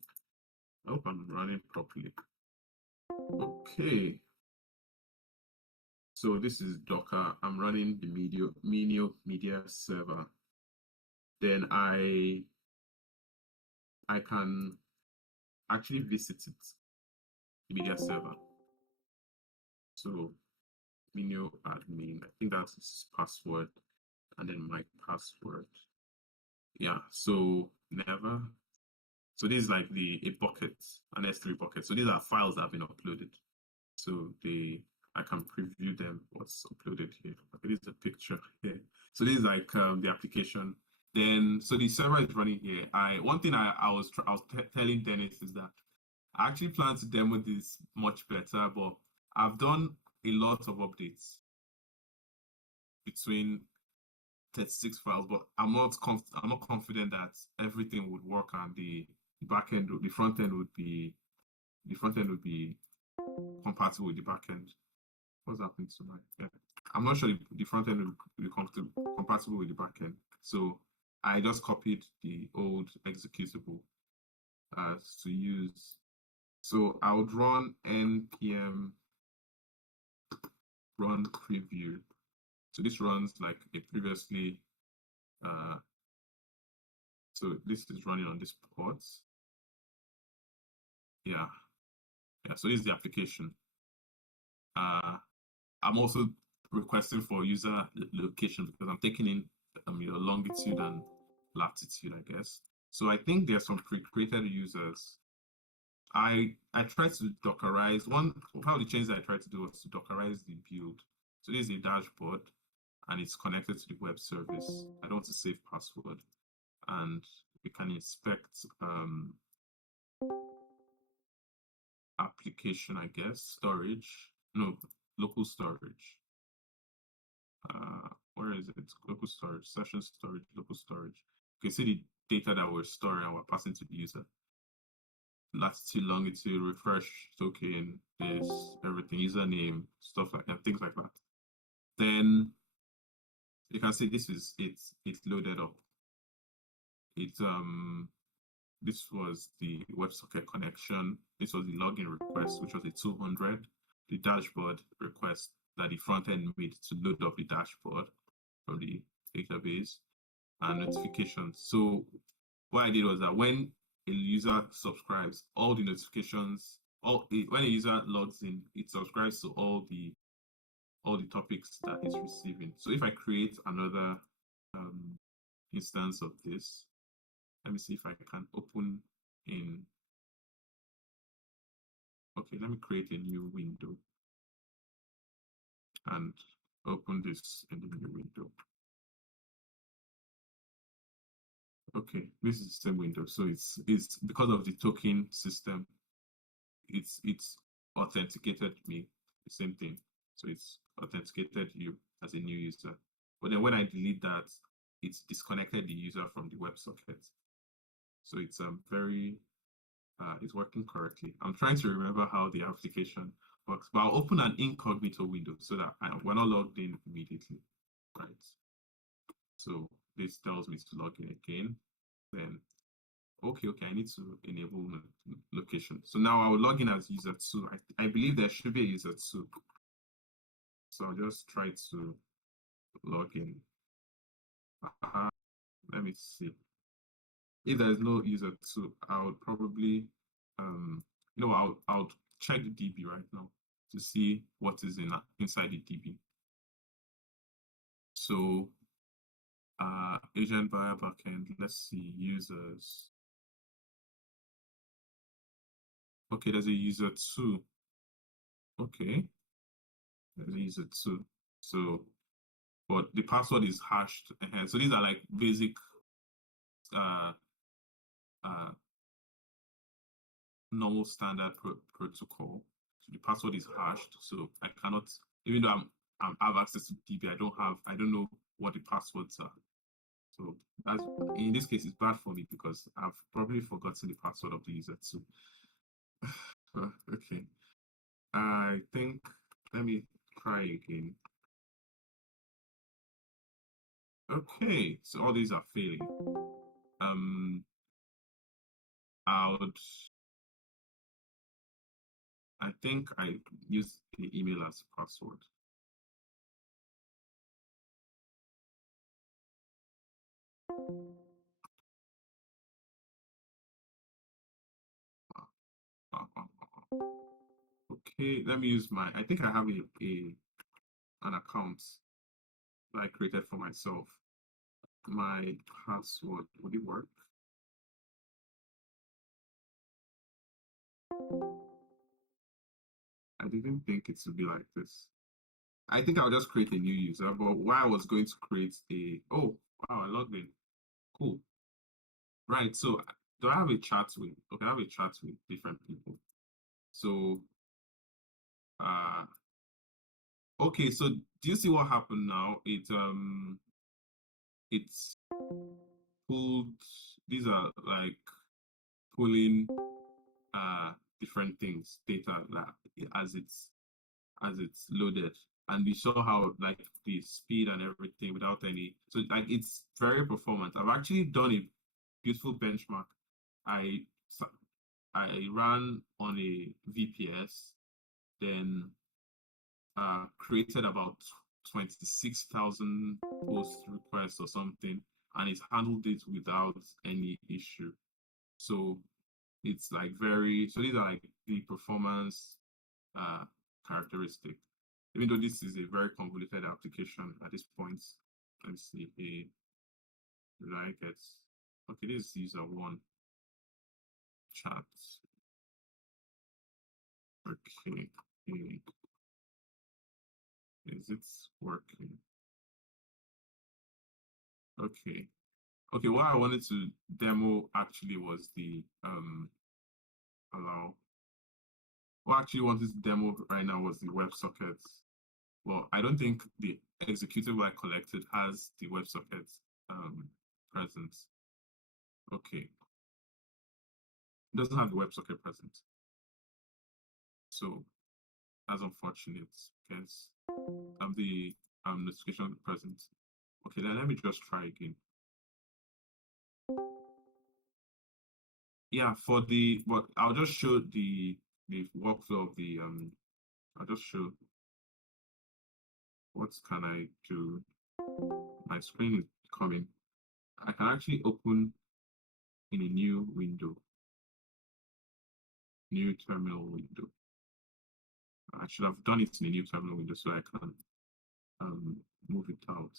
I hope I'm running properly. Okay. So this is Docker. I'm running the media server. Then I can actually visit it, the media server. So Minio admin. I think that's his password, and then my password. Yeah. So never. So this is like a bucket, an S3 bucket. So these are files that have been uploaded. So I can preview them. What's uploaded here? Okay, this is a picture here. So this is like the application. Then so the server is running here. One thing I was telling Dennis is that I actually plan to demo this much better, but I've done a lot of updates between 36 files, but I'm not confident that everything would work and the front end would be compatible with the back end. What's happening to my yeah. I'm not sure the front end will be compatible with the back end. So I just copied the old executable to use. So I would run npm run preview. So this runs like a previously so this is running on this port. Yeah. So this is the application. I'm also requesting for user location because I'm taking in longitude and latitude, I guess. So I think there's some pre-created users. I tried to Dockerize. One of the changes I tried to do was to Dockerize the build. So this is a dashboard and it's connected to the web service. I don't want to save password. And we can inspect application, I guess, storage. No, local storage. Where is it? Local storage, session storage, local storage. Okay, see data that we're storing and we're passing to the user. Latitude, longitude, refresh token, this, everything, username, stuff like that, things like that. Then you can see this is it's loaded up. It's this was the WebSocket connection. This was the login request, which was a 200. The dashboard request that the front end made to load up the dashboard from the database, and notifications. So what I did was that when a user subscribes, all the notifications, when a user logs in, it subscribes to all the topics that it's receiving. So if I create another instance of this, let me see if I can open in. Okay, let me create a new window and open this in the new window. Okay, this is the same window. So it's because of the token system, it's authenticated me, the same thing. So it's authenticated you as a new user. But then when I delete that, it's disconnected the user from the WebSocket. So it's very it's working correctly. I'm trying to remember how the application works, but I'll open an incognito window so that we're not logged in immediately, right? So this tells me to log in again. Then okay, I need to enable location. So now I will log in as user 2. I believe there should be a user 2. So I'll just try to log in. Let me see. If there's no user 2, I would probably, I'll check the DB right now to see what is inside the DB. So, agent buyer backend, let's see, users. Okay, there's a user 2. Okay, there's a user 2. So, but the password is hashed. So these are like basic normal standard protocol. So the password is hashed. So I cannot, even though I have access to DB, I don't know what the passwords are. So that's, in this case, it's bad for me because I've probably forgotten the password of the user too. Okay. I think, let me try again. Okay, so all these are failing. I think I use the email as password. Okay, let me use I think I have an account that I created for myself. My password, would it work? I didn't think it would be like this. I think I'll just create a new user, but while I was going to create oh, wow, I logged in. Cool. Right, so do I have a chat with, okay, I have a chat with different people. So, okay, so do you see what happened now? It's pulled, these are like pulling different things, data as it's loaded. And you saw how like the speed and everything without any, so like it's very performant. I've actually done a beautiful benchmark. I ran on a VPS, then created about 26,000 post requests or something, and it handled it without any issue. So it's like so these are like the performance characteristic. Even though this is a very convoluted application at this point, let's see, like it's okay, this is user 1 chat. Okay, is it working? Okay. Okay, what I wanted to demo actually was the allow. What I actually wanted to demo right now was the WebSockets. Well, I don't think the executable I collected has the WebSockets presence. Okay. It doesn't have the WebSocket present. So that's unfortunate because the notification present. Okay, then let me just try again. Yeah, but I'll just show the workflow of the I'll just show what can I do. My screen is coming. I can actually open in a new window, new terminal window. I should have done it in a new terminal window so I can move it out.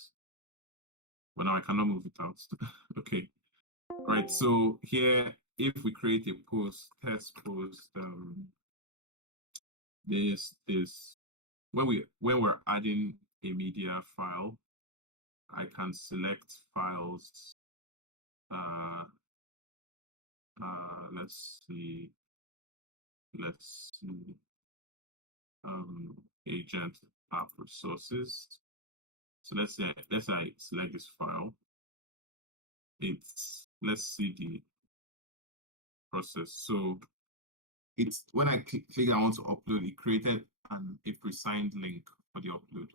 But now I cannot move it out. Okay. Right. So here, if we create a post, test post, this when we're adding a media file, I can select files. Let's see. Agent app resources. So let's say I select this file. Let's see the process. So it's when I click I want to upload, it created a pre-signed link for the upload.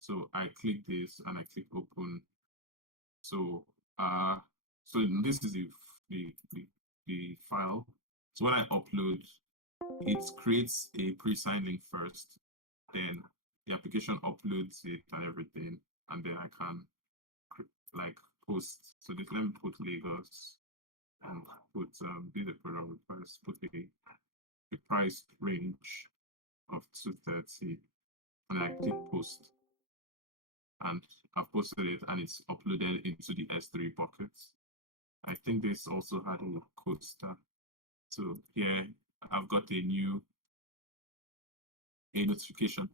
So I click this and I click open. So this is the file. So when I upload, it creates a pre-signed link first, then the application uploads it and everything, and then I can like post. So let me put Lagos and put this is a product request, put a price range of 230, and I click post, and I've posted it and it's uploaded into the S3 bucket. I think this also had a coaster. So here I've got a notification.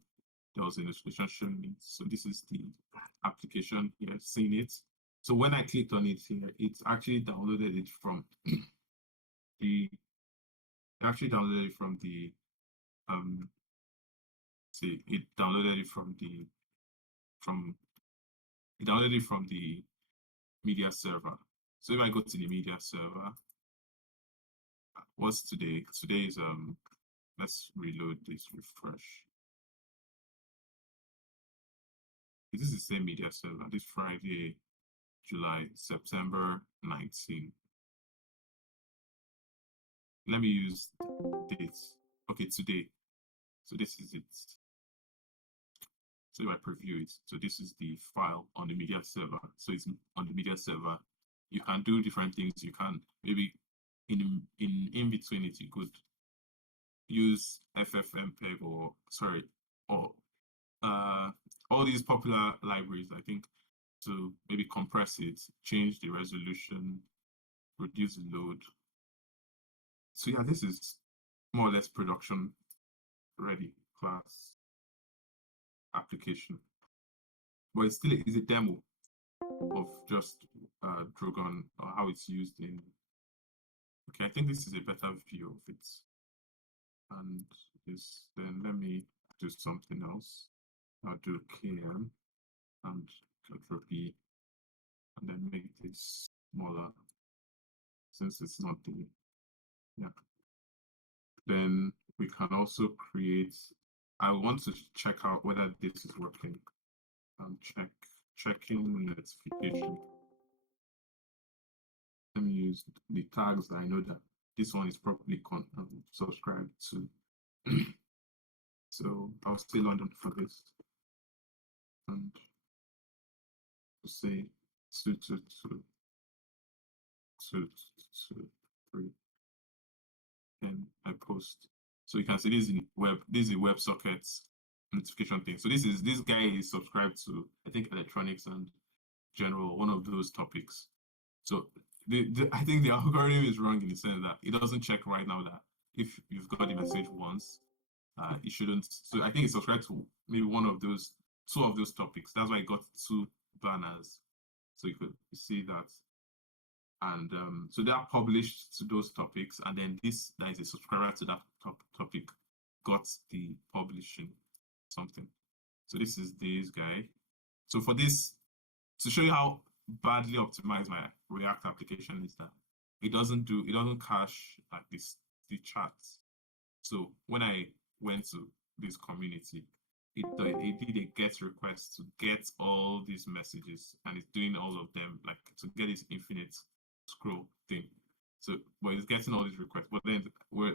There was a notification showing me. So this is the application here, seeing it. So when I clicked on it here, it actually downloaded it from the see, it downloaded it from the media server. So if I go to the media server, what's today? Today is let's reload this, refresh. This is the same media server. This Friday, September 19. Let me use dates. Okay, today. So this is it. So if I preview it, so this is the file on the media server. So it's on the media server. You can do different things. You can maybe in between it, you could use FFmpeg or all these popular libraries, I think, to maybe compress it, change the resolution, reduce the load. So yeah, this is more or less production ready class application. But it still is a demo of just Drogon or how it's used in. Okay, I think this is a better view of it. And then let me do something else. I'll do KM and Control B and then make this smaller since it's not the Then we can also create. I want to check out whether this is working. Checking notification. Let me use the tags that I know that this one is properly subscribed to. So I'll stay London for this and say 222 and I post. So you can see this is a WebSockets notification thing. So this guy is subscribed to, I think, electronics and general, one of those topics. So I think the algorithm is wrong in the sense that it doesn't check right now that if you've got the message once, it shouldn't. So I think it's subscribed to maybe two of those topics. That's why I got two banners. So you could see that. And so they are published to those topics, and then that is a subscriber to that topic got the publishing something. So this is this guy. So for this, to show you how badly optimize my React application is that it doesn't cache like this the charts. So when I went to this community, it did a get request to get all these messages, and it's doing all of them like to get this infinite scroll thing. So, but it's getting all these requests. But then we're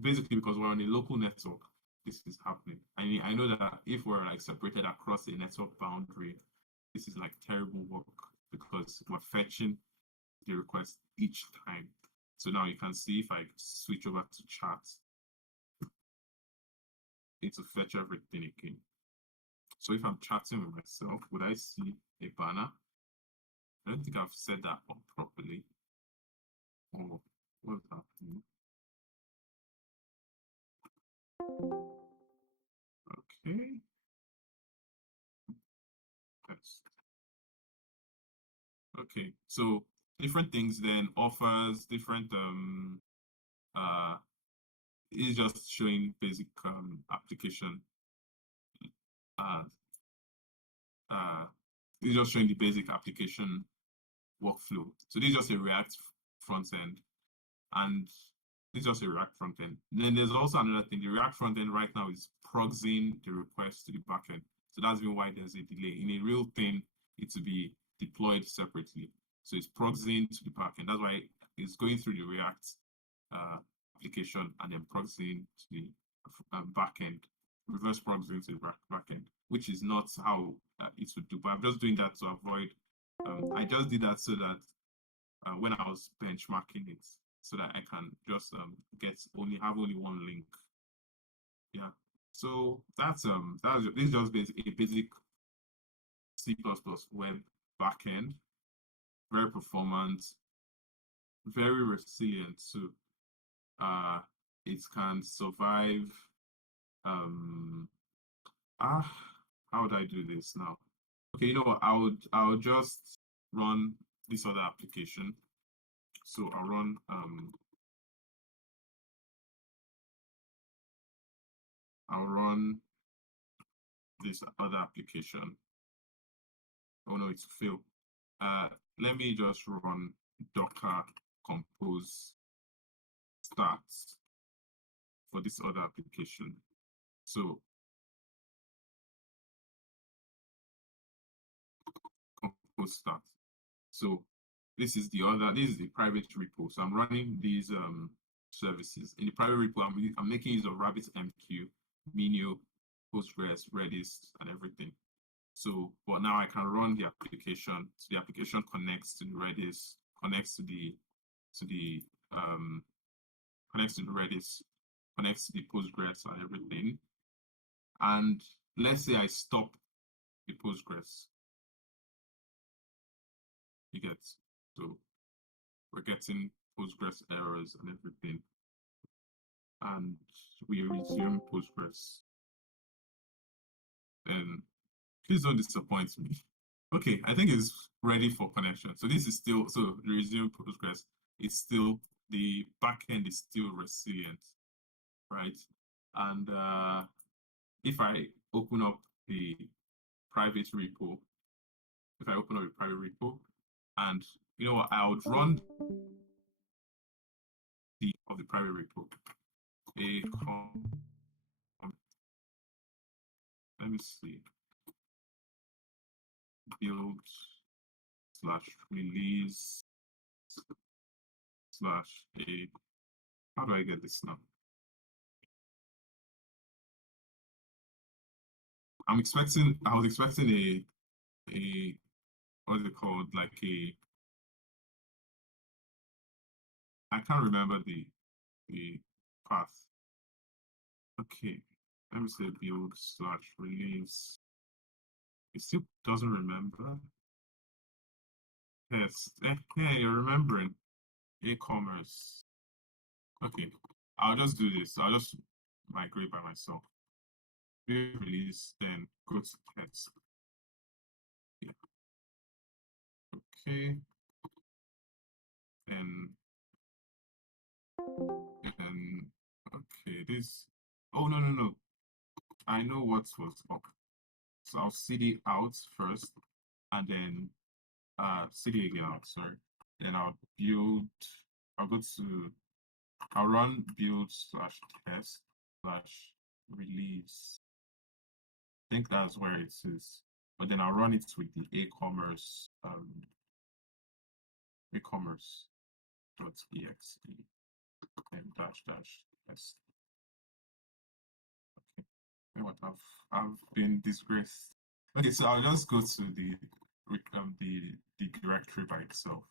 basically because we're on a local network, this is happening. I know that if we're like separated across a network boundary, this is like terrible work because we're fetching the request each time. So now you can see if I switch over to chat, it's to fetch everything again. So if I'm chatting with myself, would I see a banner? I don't think I've set that up properly. Oh, what's happening? Okay. Yes. Okay. So different things then offers different uh it's just showing basic application uh uh it's just showing the basic application workflow. So this is just a React front end, and this is just a React front end. Then there's also another thing. The React front end right now is proxying the request to the backend. So that's been why there's a delay. In a real thing, it to be deployed separately. So it's proxying to the backend. That's why it's going through the React application and then proxying to the backend, reverse proxying to the backend, which is not how it would do. But I'm just doing that to avoid. I just did that so that when I was benchmarking it, so that I can just have only one link. Yeah. So that's this is just a basic C++ web backend, very performant, very resilient too. Uh, it can survive. Um, ah, how would I do this now? Okay, you know what? I would just run this other application. So I'll run this other application. Oh no, it's failed. Let me just run docker compose start for this other application. So compose start. So this is the private repo. So I'm running these services. In the private repo, I'm making use of RabbitMQ, Minio, Postgres, Redis, and everything. So, but now I can run the application. So the application connects to the Redis, connects to the connects to the Redis, connects to the Postgres and everything. And let's say I stop the Postgres. You get, so we're getting Postgres errors and everything. And we resume Postgres. And please don't disappoint me. Okay, I think it's ready for connection. So this is still, so the resume Postgres is still, the backend is still resilient, right? And if I open up the private repo, if I open up a private repo, and you know what, I would run the private repo. Let me see, build slash release slash a. How do I get this now? I was expecting a what's it called, like a, I can't remember the path. Okay, let me say build slash release. It still doesn't remember. Yes, yeah, you're remembering. E-commerce. Okay, I'll just do this. I'll just migrate by myself. Build release, then go to test. Yeah. Okay, and okay, this. Oh no. I know what was up. So I'll cd out first, and then city again out, sorry. Then I'll run build slash test slash release. I think that's where it is. But then I'll run it with the e-commerce.exe and dash test. Okay. And what I've been disgraced. Okay, so I'll just go to the directory by itself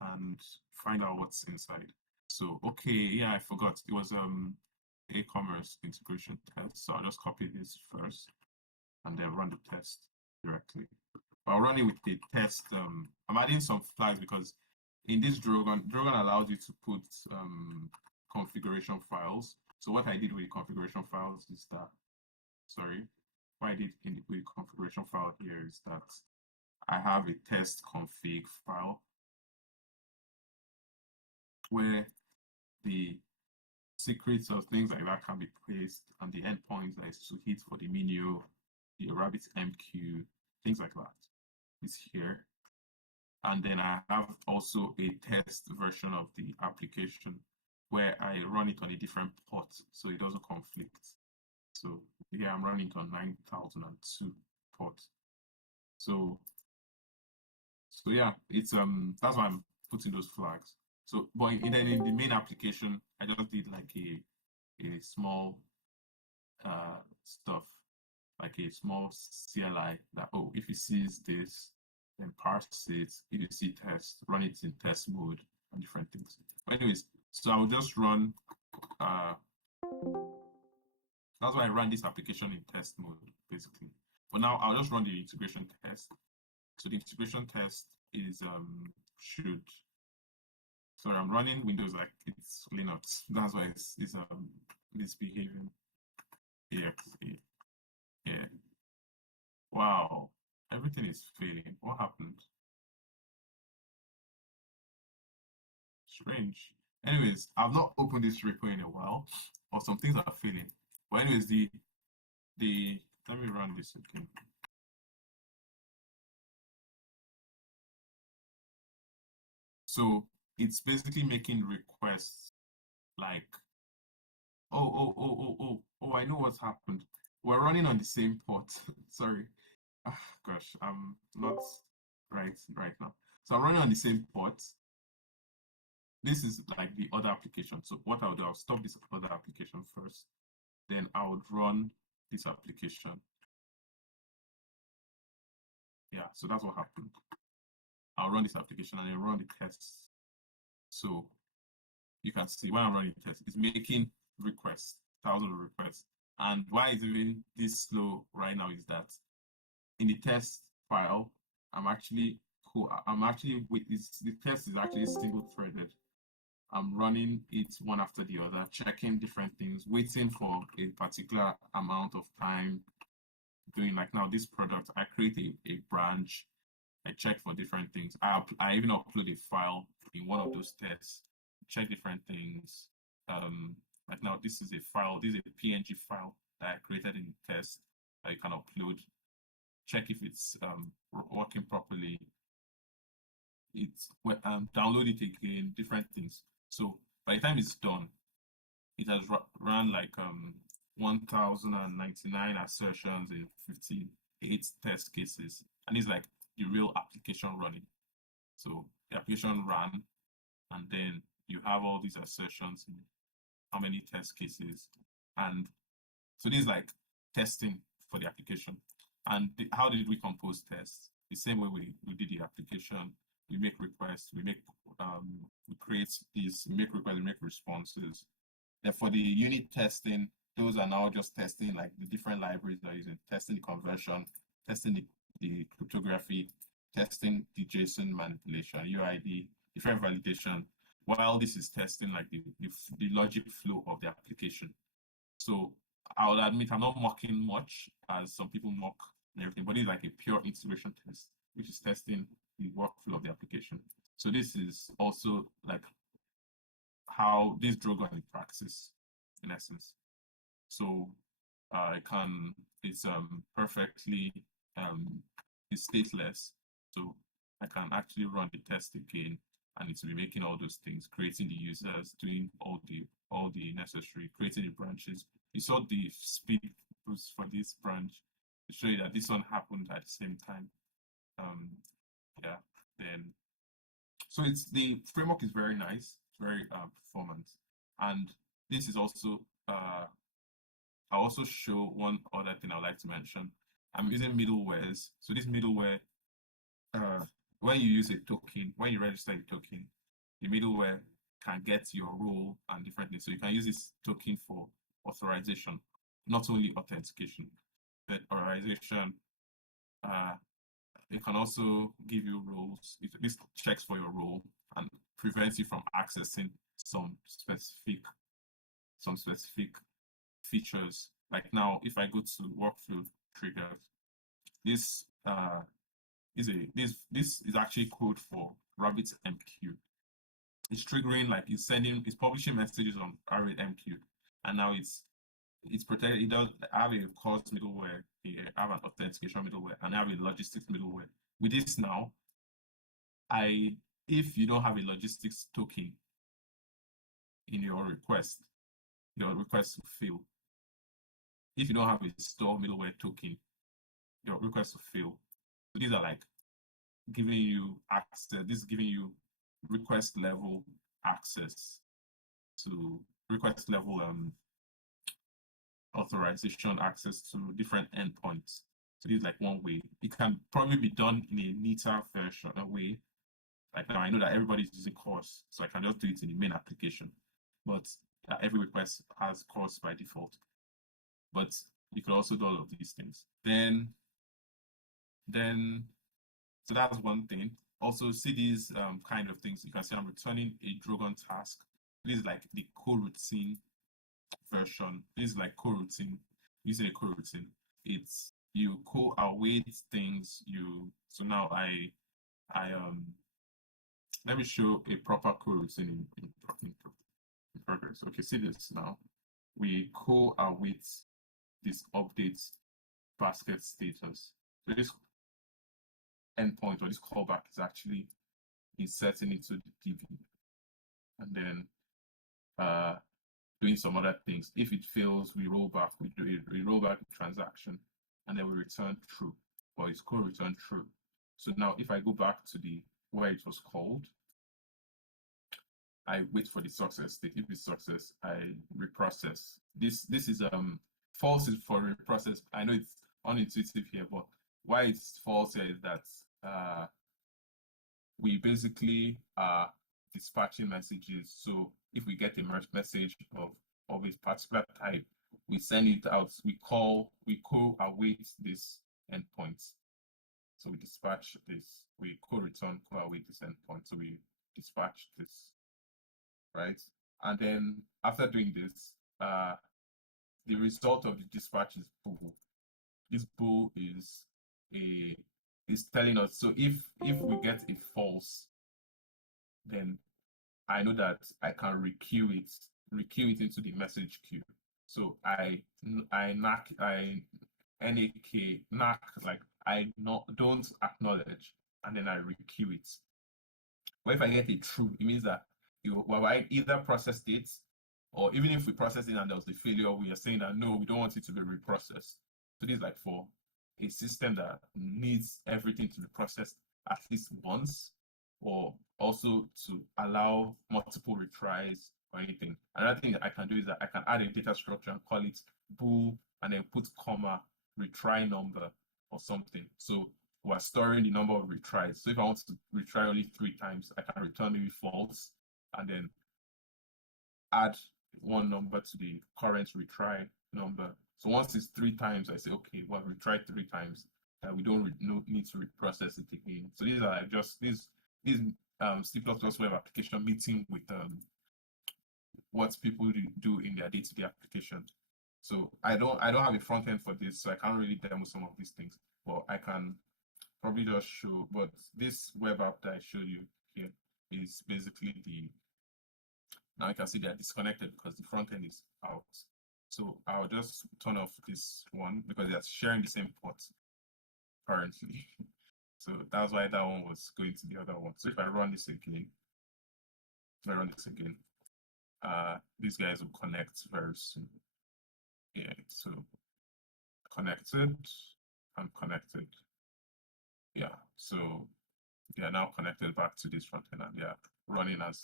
and find out what's inside. So okay, yeah, I forgot. It was e-commerce integration test. So I'll just copy this first and then run the test directly. I'll run it with the test. I'm adding some flags because in this Drogon allows you to put configuration files. So what I did with the configuration files is that, sorry, what I did with the configuration file here is that I have a test config file where the secrets of things like that can be placed and the endpoints that is to hit for the menu, the rabbit MQ, things like that is here. And then I have also a test version of the application where I run it on a different port so it doesn't conflict. So here I'm running it on 9002 port. So yeah, it's that's why I'm putting those flags. So but in the main application, I just did like a small stuff, like a small CLI that, oh, if it sees this, then parse it. If you see test, run it in test mode and different things. But anyways, so I'll just run, that's why I ran this application in test mode, basically. But now I'll just run the integration test. So the integration test is, sorry, I'm running Windows like it's Linux. That's why it's misbehaving. Yeah. Wow, everything is failing. What happened? Strange. Anyways, I've not opened this repo in a while, or some things are failing. But anyways, let me run this again. So it's basically making requests like, oh, I know what's happened. We're running on the same port. Sorry. Gosh, I'm not right now. So I'm running on the same port. This is like the other application. So what I'll do, I'll stop this other application first. Then I would run this application. Yeah, so that's what happened. I'll run this application and then run the tests. So you can see when I'm running the test, it's making requests, thousands of requests. And why it's even this slow right now is that in the test file, the test is actually single threaded. I'm running it one after the other, checking different things, waiting for a particular amount of time. Doing like now this product, I create a branch, I check for different things. I even upload a file in one of those tests, check different things. Like now this is a file, this is a PNG file that I created in the test that you can upload, check if it's working properly. It's download it again, different things. So by the time it's done, it has run like 1099 assertions in 58 test cases, and it's like the real application running. So the application ran, and then you have all these assertions in how many test cases, and so this is like testing for the application. And how did we compose tests? The same way we did the application. We make requests, we create these, we make requests, we make responses. Then for the unit testing, those are now just testing like the different libraries that are using, testing the conversion, testing the cryptography, testing the JSON manipulation, UID, different validation, while this is testing like the logic flow of the application. So I would admit I'm not mocking much as some people mock and everything, but it's like a pure integration test, which is testing the workflow of the application. So this is also like how this Drogon in practice, in essence. So it's perfectly it's stateless. So I can actually run the test again, and it will be making all those things, creating the users, doing all the necessary, creating the branches. You saw the speed boost for this branch to show you that this one happened at the same time. Yeah, then so it's the framework is very nice, it's very performant, and this is also I'll also show one other thing I'd like to mention. I'm using middlewares. So this middleware, uh, when you use a token, when you register a token, the middleware can get your role and different things. So you can use this token for authorization, not only authentication, but authorization. Uh, it can also give you roles. This checks for your role and prevents you from accessing some specific features. Like now, if I go to workflow triggers, this this is actually code for RabbitMQ. It's triggering like it's publishing messages on RabbitMQ, and now it's protected. It does have a cause middleware, I have an authentication middleware, and I have a logistics middleware. With this now, I if you don't have a logistics token in your request will fail. If you don't have a store middleware token, your request will fail. So these are like giving you access. This is giving you request level access to request level authorization access to different endpoints. So this is like one way. It can probably be done in a neater version way. Like now I know that everybody's using CORS, so I can just do it in the main application. But every request has CORS by default. But you can also do all of these things. Then so that's one thing. Also, see these kind of things. You can see I'm returning a Drogon task. This is like the coroutine version. This is like coroutine, using a coroutine. It's you co-await things. So now I let me show a proper coroutine in progress. Okay, see this now. We co-await this update basket status. So this endpoint or this callback is actually inserting into the DB and then doing some other things. If it fails, we roll back, we roll back the transaction and then we return true, or it's called return true. So now if I go back to the where it was called, I wait for the success state. If it's success, I reprocess. This is false is for reprocess. I know it's unintuitive here, but why it's false here is that we basically are dispatching messages. So if we get a message of a particular type, we send it out. We co-await this endpoint. So we dispatch this. We co-return, co-await this endpoint. So we dispatch this, right? And then after doing this, the result of the dispatch is bool. This bool is telling us. So if we get a false, then I know that I can requeue it into the message queue. So I knock like I don't acknowledge and then I requeue it. But if I get a true, it means that I either processed it, or even if we process it and there was a failure, we are saying that no, we don't want it to be reprocessed. So this is like for a system that needs everything to be processed at least once, or also to allow multiple retries or anything. Another thing that I can do is that I can add a data structure and call it bool and then put comma retry number or something. So we're storing the number of retries. So if I want to retry only 3 times, I can return maybe false and then add one number to the current retry number. So once it's 3 times, I say, okay, well, retried 3 times, and we don't need to reprocess it again. So these are just these C++ web application meeting with what people do in their day-to-day application. So I don't have a front end for this, so I can't really demo some of these things, but I can probably just show. But this web app that I showed you here is basically now you can see they're disconnected because the front end is out. So I'll just turn off this one because they're sharing the same port currently. So that's why that one was going to the other one. So if I run this again, these guys will connect very soon. Yeah, so connected and connected. Yeah, so they are now connected back to this front end and they are running as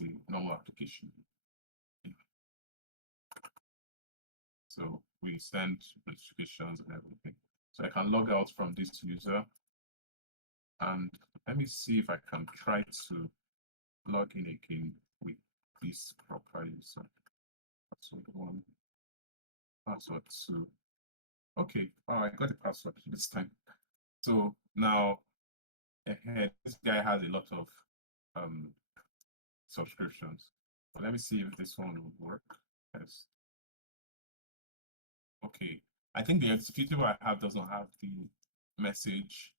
the normal application. Yeah. So we send notifications and everything. So I can log out from this user and let me see if I can try to log in again with this proper user. Password 1, password 2. Okay, I got the password this time. So now this guy has a lot of subscriptions. But let me see if this one will work. Yes. Okay. I think the executable I have doesn't have the message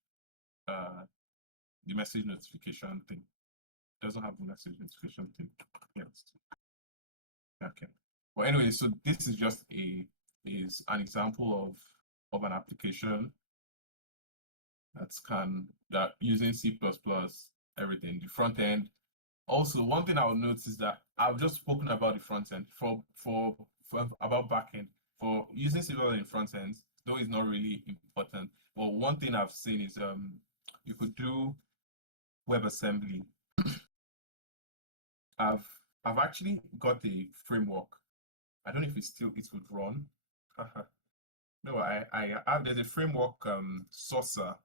notification thing. Doesn't have the message notification thing. Yes. Okay. Well, anyway, so this is just is an example of an application that using C++, everything, the front end. Also, one thing I'll notice is that I've just spoken about the front end for about back end. For using C++ in front end, though it's not really important. But one thing I've seen is you could do WebAssembly. I've actually got the framework. I don't know if it would run. No, I have there's a framework Saucer.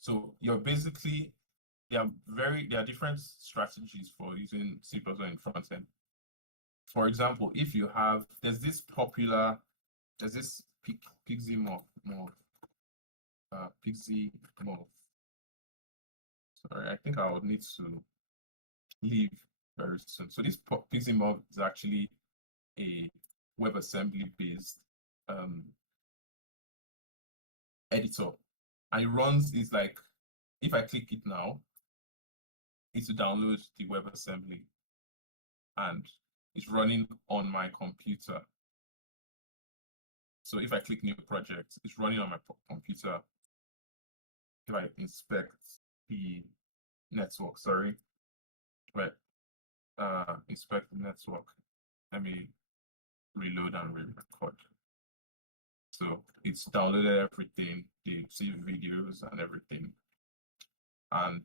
So you're basically there are different strategies for using C++ in front end. For example, if you have there's this Pixie Morph. Sorry, I think I would need to leave very soon. So this Pixie Morph is actually a WebAssembly based editor, and it runs is like if I click it now, it's to download the WebAssembly, and it's running on my computer. So if I click new project, it's running on my computer. If I inspect the network, sorry, right, inspect the network. Let me reload and re-record. So it's downloaded everything, the see videos and everything. And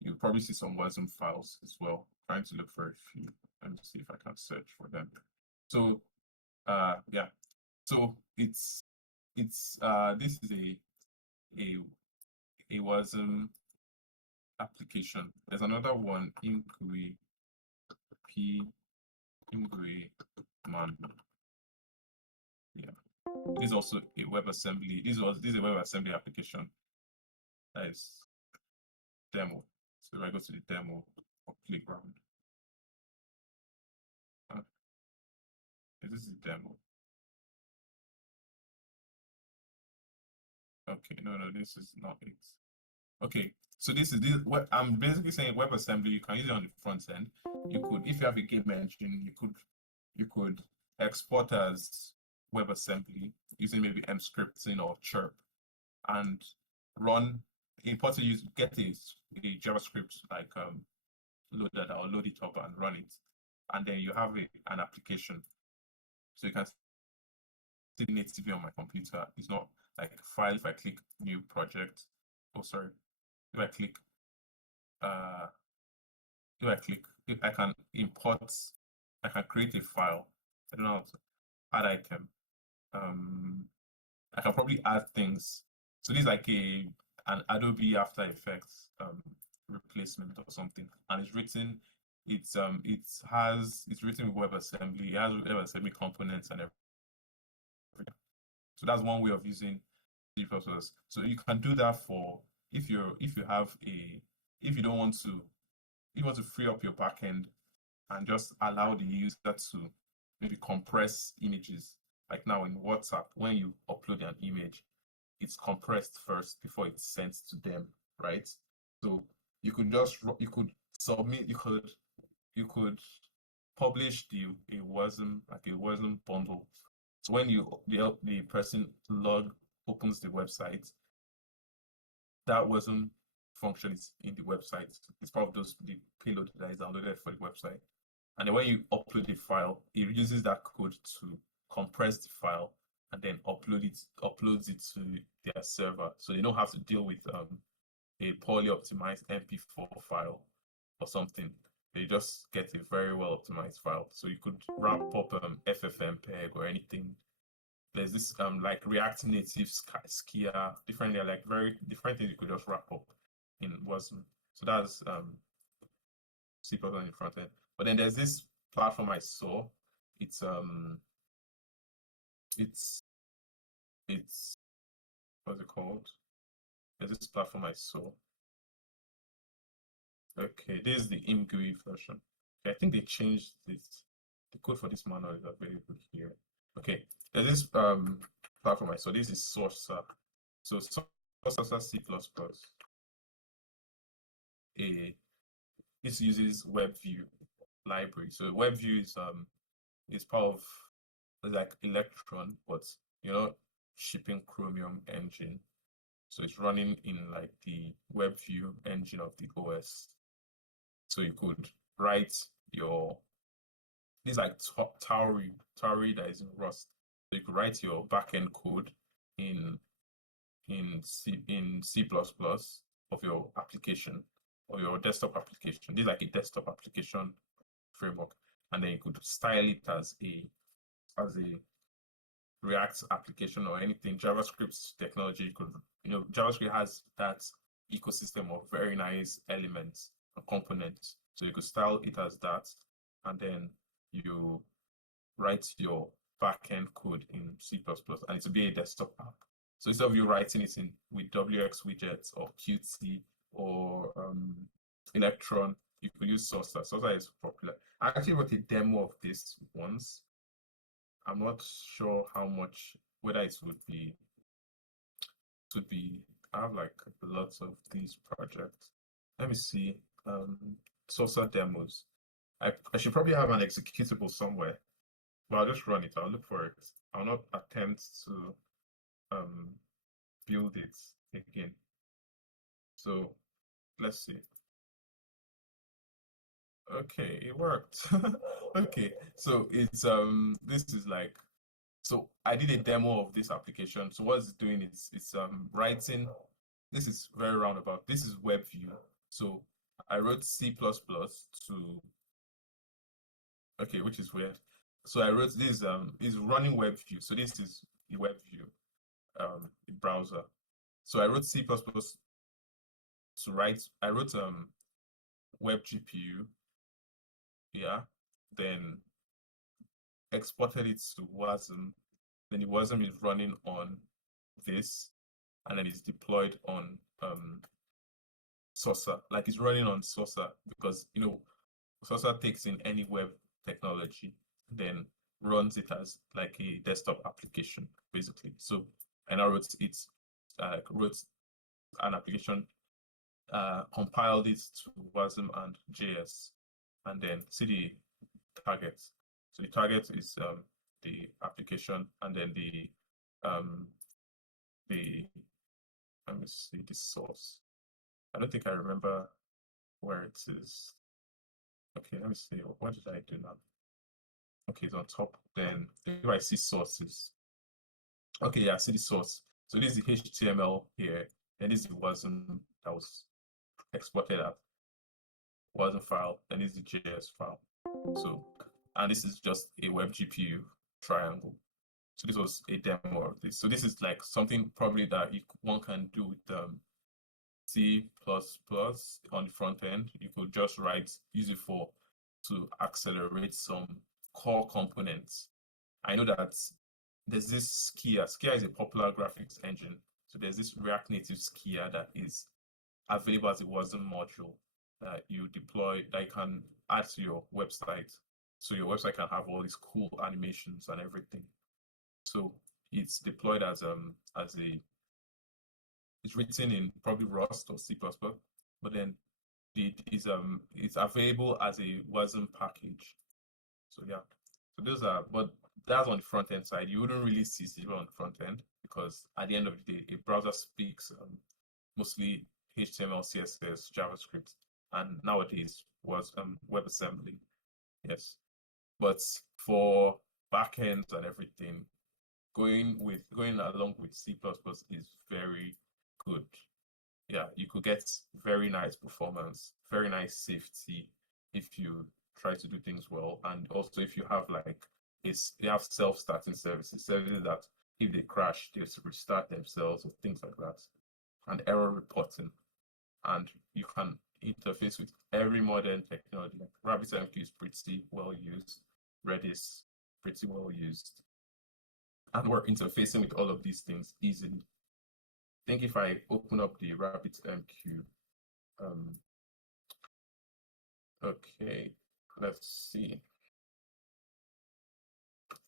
you'll probably see some WASM files as well. Trying to look for a few. Let me see if I can search for them. So yeah. So this is a WASM application. There's another one, Ingui Man. Yeah. This is also a WebAssembly. This is a WebAssembly application. That is demo. So if I go to the demo or playground. This is the demo. Okay, no, this is not it. Okay, so this what I'm basically saying WebAssembly, you can use it on the front end. You could, if you have a game engine, you could export as WebAssembly using maybe mscripting or chirp and import it, get a JavaScript like loader or load it up and run it. And then you have an application. So you can see natively on my computer. It's not like file. If I click new project, if I click I can import, I can create a file. I don't know how to add item. I can probably add things. So this is like an Adobe After Effects replacement or something, and it's written. It's written with WebAssembly. It has WebAssembly components and everything. So that's one way of using C++. So you can do that for if you don't want to, if you want to free up your backend and just allow the user to maybe compress images. Like now in WhatsApp, when you upload an image, it's compressed first before it's sent to them, right? So you could submit, you could publish a WASM bundle. So when the person opens the website, that wasn't function is in the website. It's part of the payload that is downloaded for the website. And then when you upload a file, it uses that code to compress the file and then uploads it to their server. So they don't have to deal with a poorly optimized MP4 file or something. They just get a very well optimized file. So you could wrap up FFmpeg or anything. There's this like React Native Skia, different like very different things you could just wrap up in Wasm. So that's C++ on the front end. But then there's this platform I saw. It's what's it called? There's this platform I saw. Okay, this is the ImGUI version. Okay, I think they changed this. The code for this manual is available here. Okay, there's this platform I saw. This is Sourcer. So Sourcer C++. This uses WebView library. So WebView is part of like Electron, but shipping Chromium engine. So it's running in like the WebView engine of the OS. So you could write this like Tauri that is in Rust. So you could write your backend code in C++ of your application or your desktop application. This is like a desktop application framework, and then you could style it as a React application or anything. JavaScript technology could, JavaScript has that ecosystem of very nice elements and components. So you could style it as that, and then you write your backend code in C++, and it will be a desktop app. So instead of you writing it with WX widgets or Qt or Electron, you could use Sourcer. Sourcer is popular. I actually wrote a demo of this once. I'm not sure how much, whether it would be, I have like lots of these projects. Let me see, Sourcer demos. I should probably have an executable somewhere, but I'll just run it. I'll look for it. I'll not attempt to build it again. So let's see. Okay, it worked. Okay, so it's this is like, so I did a demo of this application. So what it's doing is it's writing. This is very roundabout. This is WebView. So I wrote C++ to, okay, which is weird. So I wrote this is running WebView. So this is the WebView the browser. So I wrote C++ to write. I wrote web GPU, yeah, then exported it to Wasm. Then the Wasm is running on this, and then it's deployed on Sourcer. Like it's running on Sourcer because Sourcer takes in any web technology, then runs it as like a desktop application, basically. So and I wrote it, wrote an application, compiled it to Wasm and JS, and then see the target. So the target is the application, and then the let me see the source. I don't think I remember where it is. Okay, let me see. What did I do now? Okay, it's on top. Then if I see sources. Okay, yeah, I see the source. So this is the HTML here, and this is the Wasm that was exported as Wasm file, and this is the JS file. So, and this is just a web GPU triangle. So this was a demo of this. So this is like something probably that one can do with C++ on the front end. You could just use it to accelerate some core components. I know that there's this Skia. Skia is a popular graphics engine. So there's this React Native Skia that is available as a Wasm module that you deploy, that you can add to your website. So your website can have all these cool animations and everything. So it's deployed as it's written in probably Rust or C++, but then it's available as a Wasm package. So yeah, so those are, but that's on the front end side. You wouldn't really see C on the front end because at the end of the day, a browser speaks mostly HTML, CSS, JavaScript, and nowadays was WebAssembly. Yes, but for backends and everything, going along with C++ is very good. Yeah, you could get very nice performance, very nice safety if you try to do things well, and also if you have you have self-starting services that if they crash, they just restart themselves or things like that, and error reporting, and you can interface with every modern technology. Like RabbitMQ is pretty well used, Redis pretty well used, and we're interfacing with all of these things easily. I think if I open up the RabbitMQ, okay, let's see.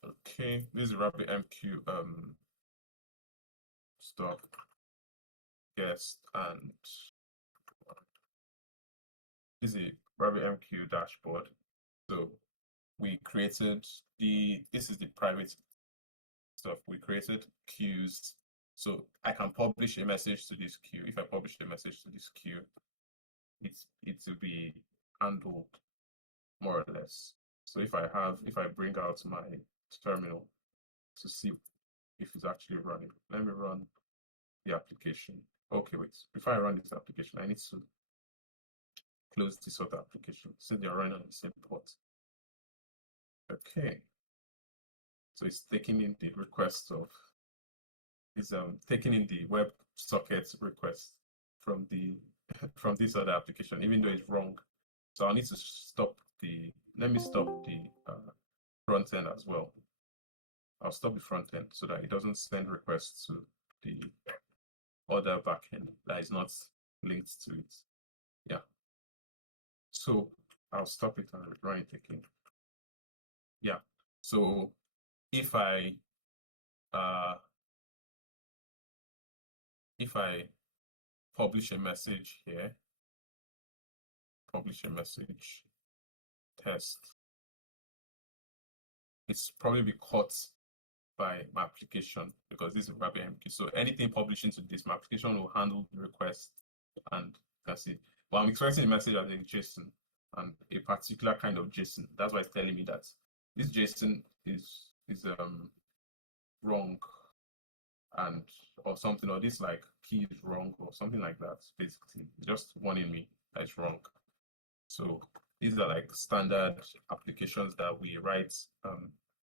Okay, this is RabbitMQ stuff, guest, and this is a RabbitMQ dashboard. So we created this is the private stuff. We created queues. So I can publish a message to this queue. If I publish a message to this queue, it will be handled more or less. So if I bring out my terminal to see if it's actually running, let me run the application. Okay, wait, before I run this application, I need to close this other application so they're running on the same port. Okay, so it's taking in the request of taking in the WebSocket request from the from this other application, even though it's wrong. So I need to let me stop the front end as well. I'll stop the front end so that it doesn't send requests to the other backend that is not linked to it. Yeah. So I'll stop it and run it again. Yeah. So if I publish a message here, publish a message, test, it's probably be caught by my application because this is RabbitMQ. So anything published into this, my application will handle the request, and that's it. But I'm expressing a message as a JSON and a particular kind of JSON. That's why it's telling me that this JSON is wrong, and or something, or this like key is wrong or something like that. Basically, just warning me that it's wrong. So these are like standard applications that we write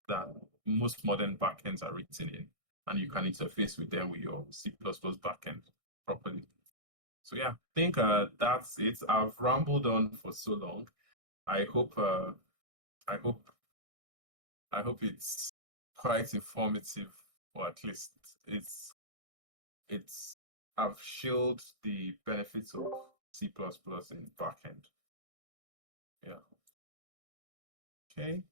that most modern backends are written in, and you can interface with them with your C++ backend properly. So yeah, I think that's it. I've rambled on for so long. I hope it's quite informative, or at least I've showed the benefits of C++ in backend. Yeah. Okay.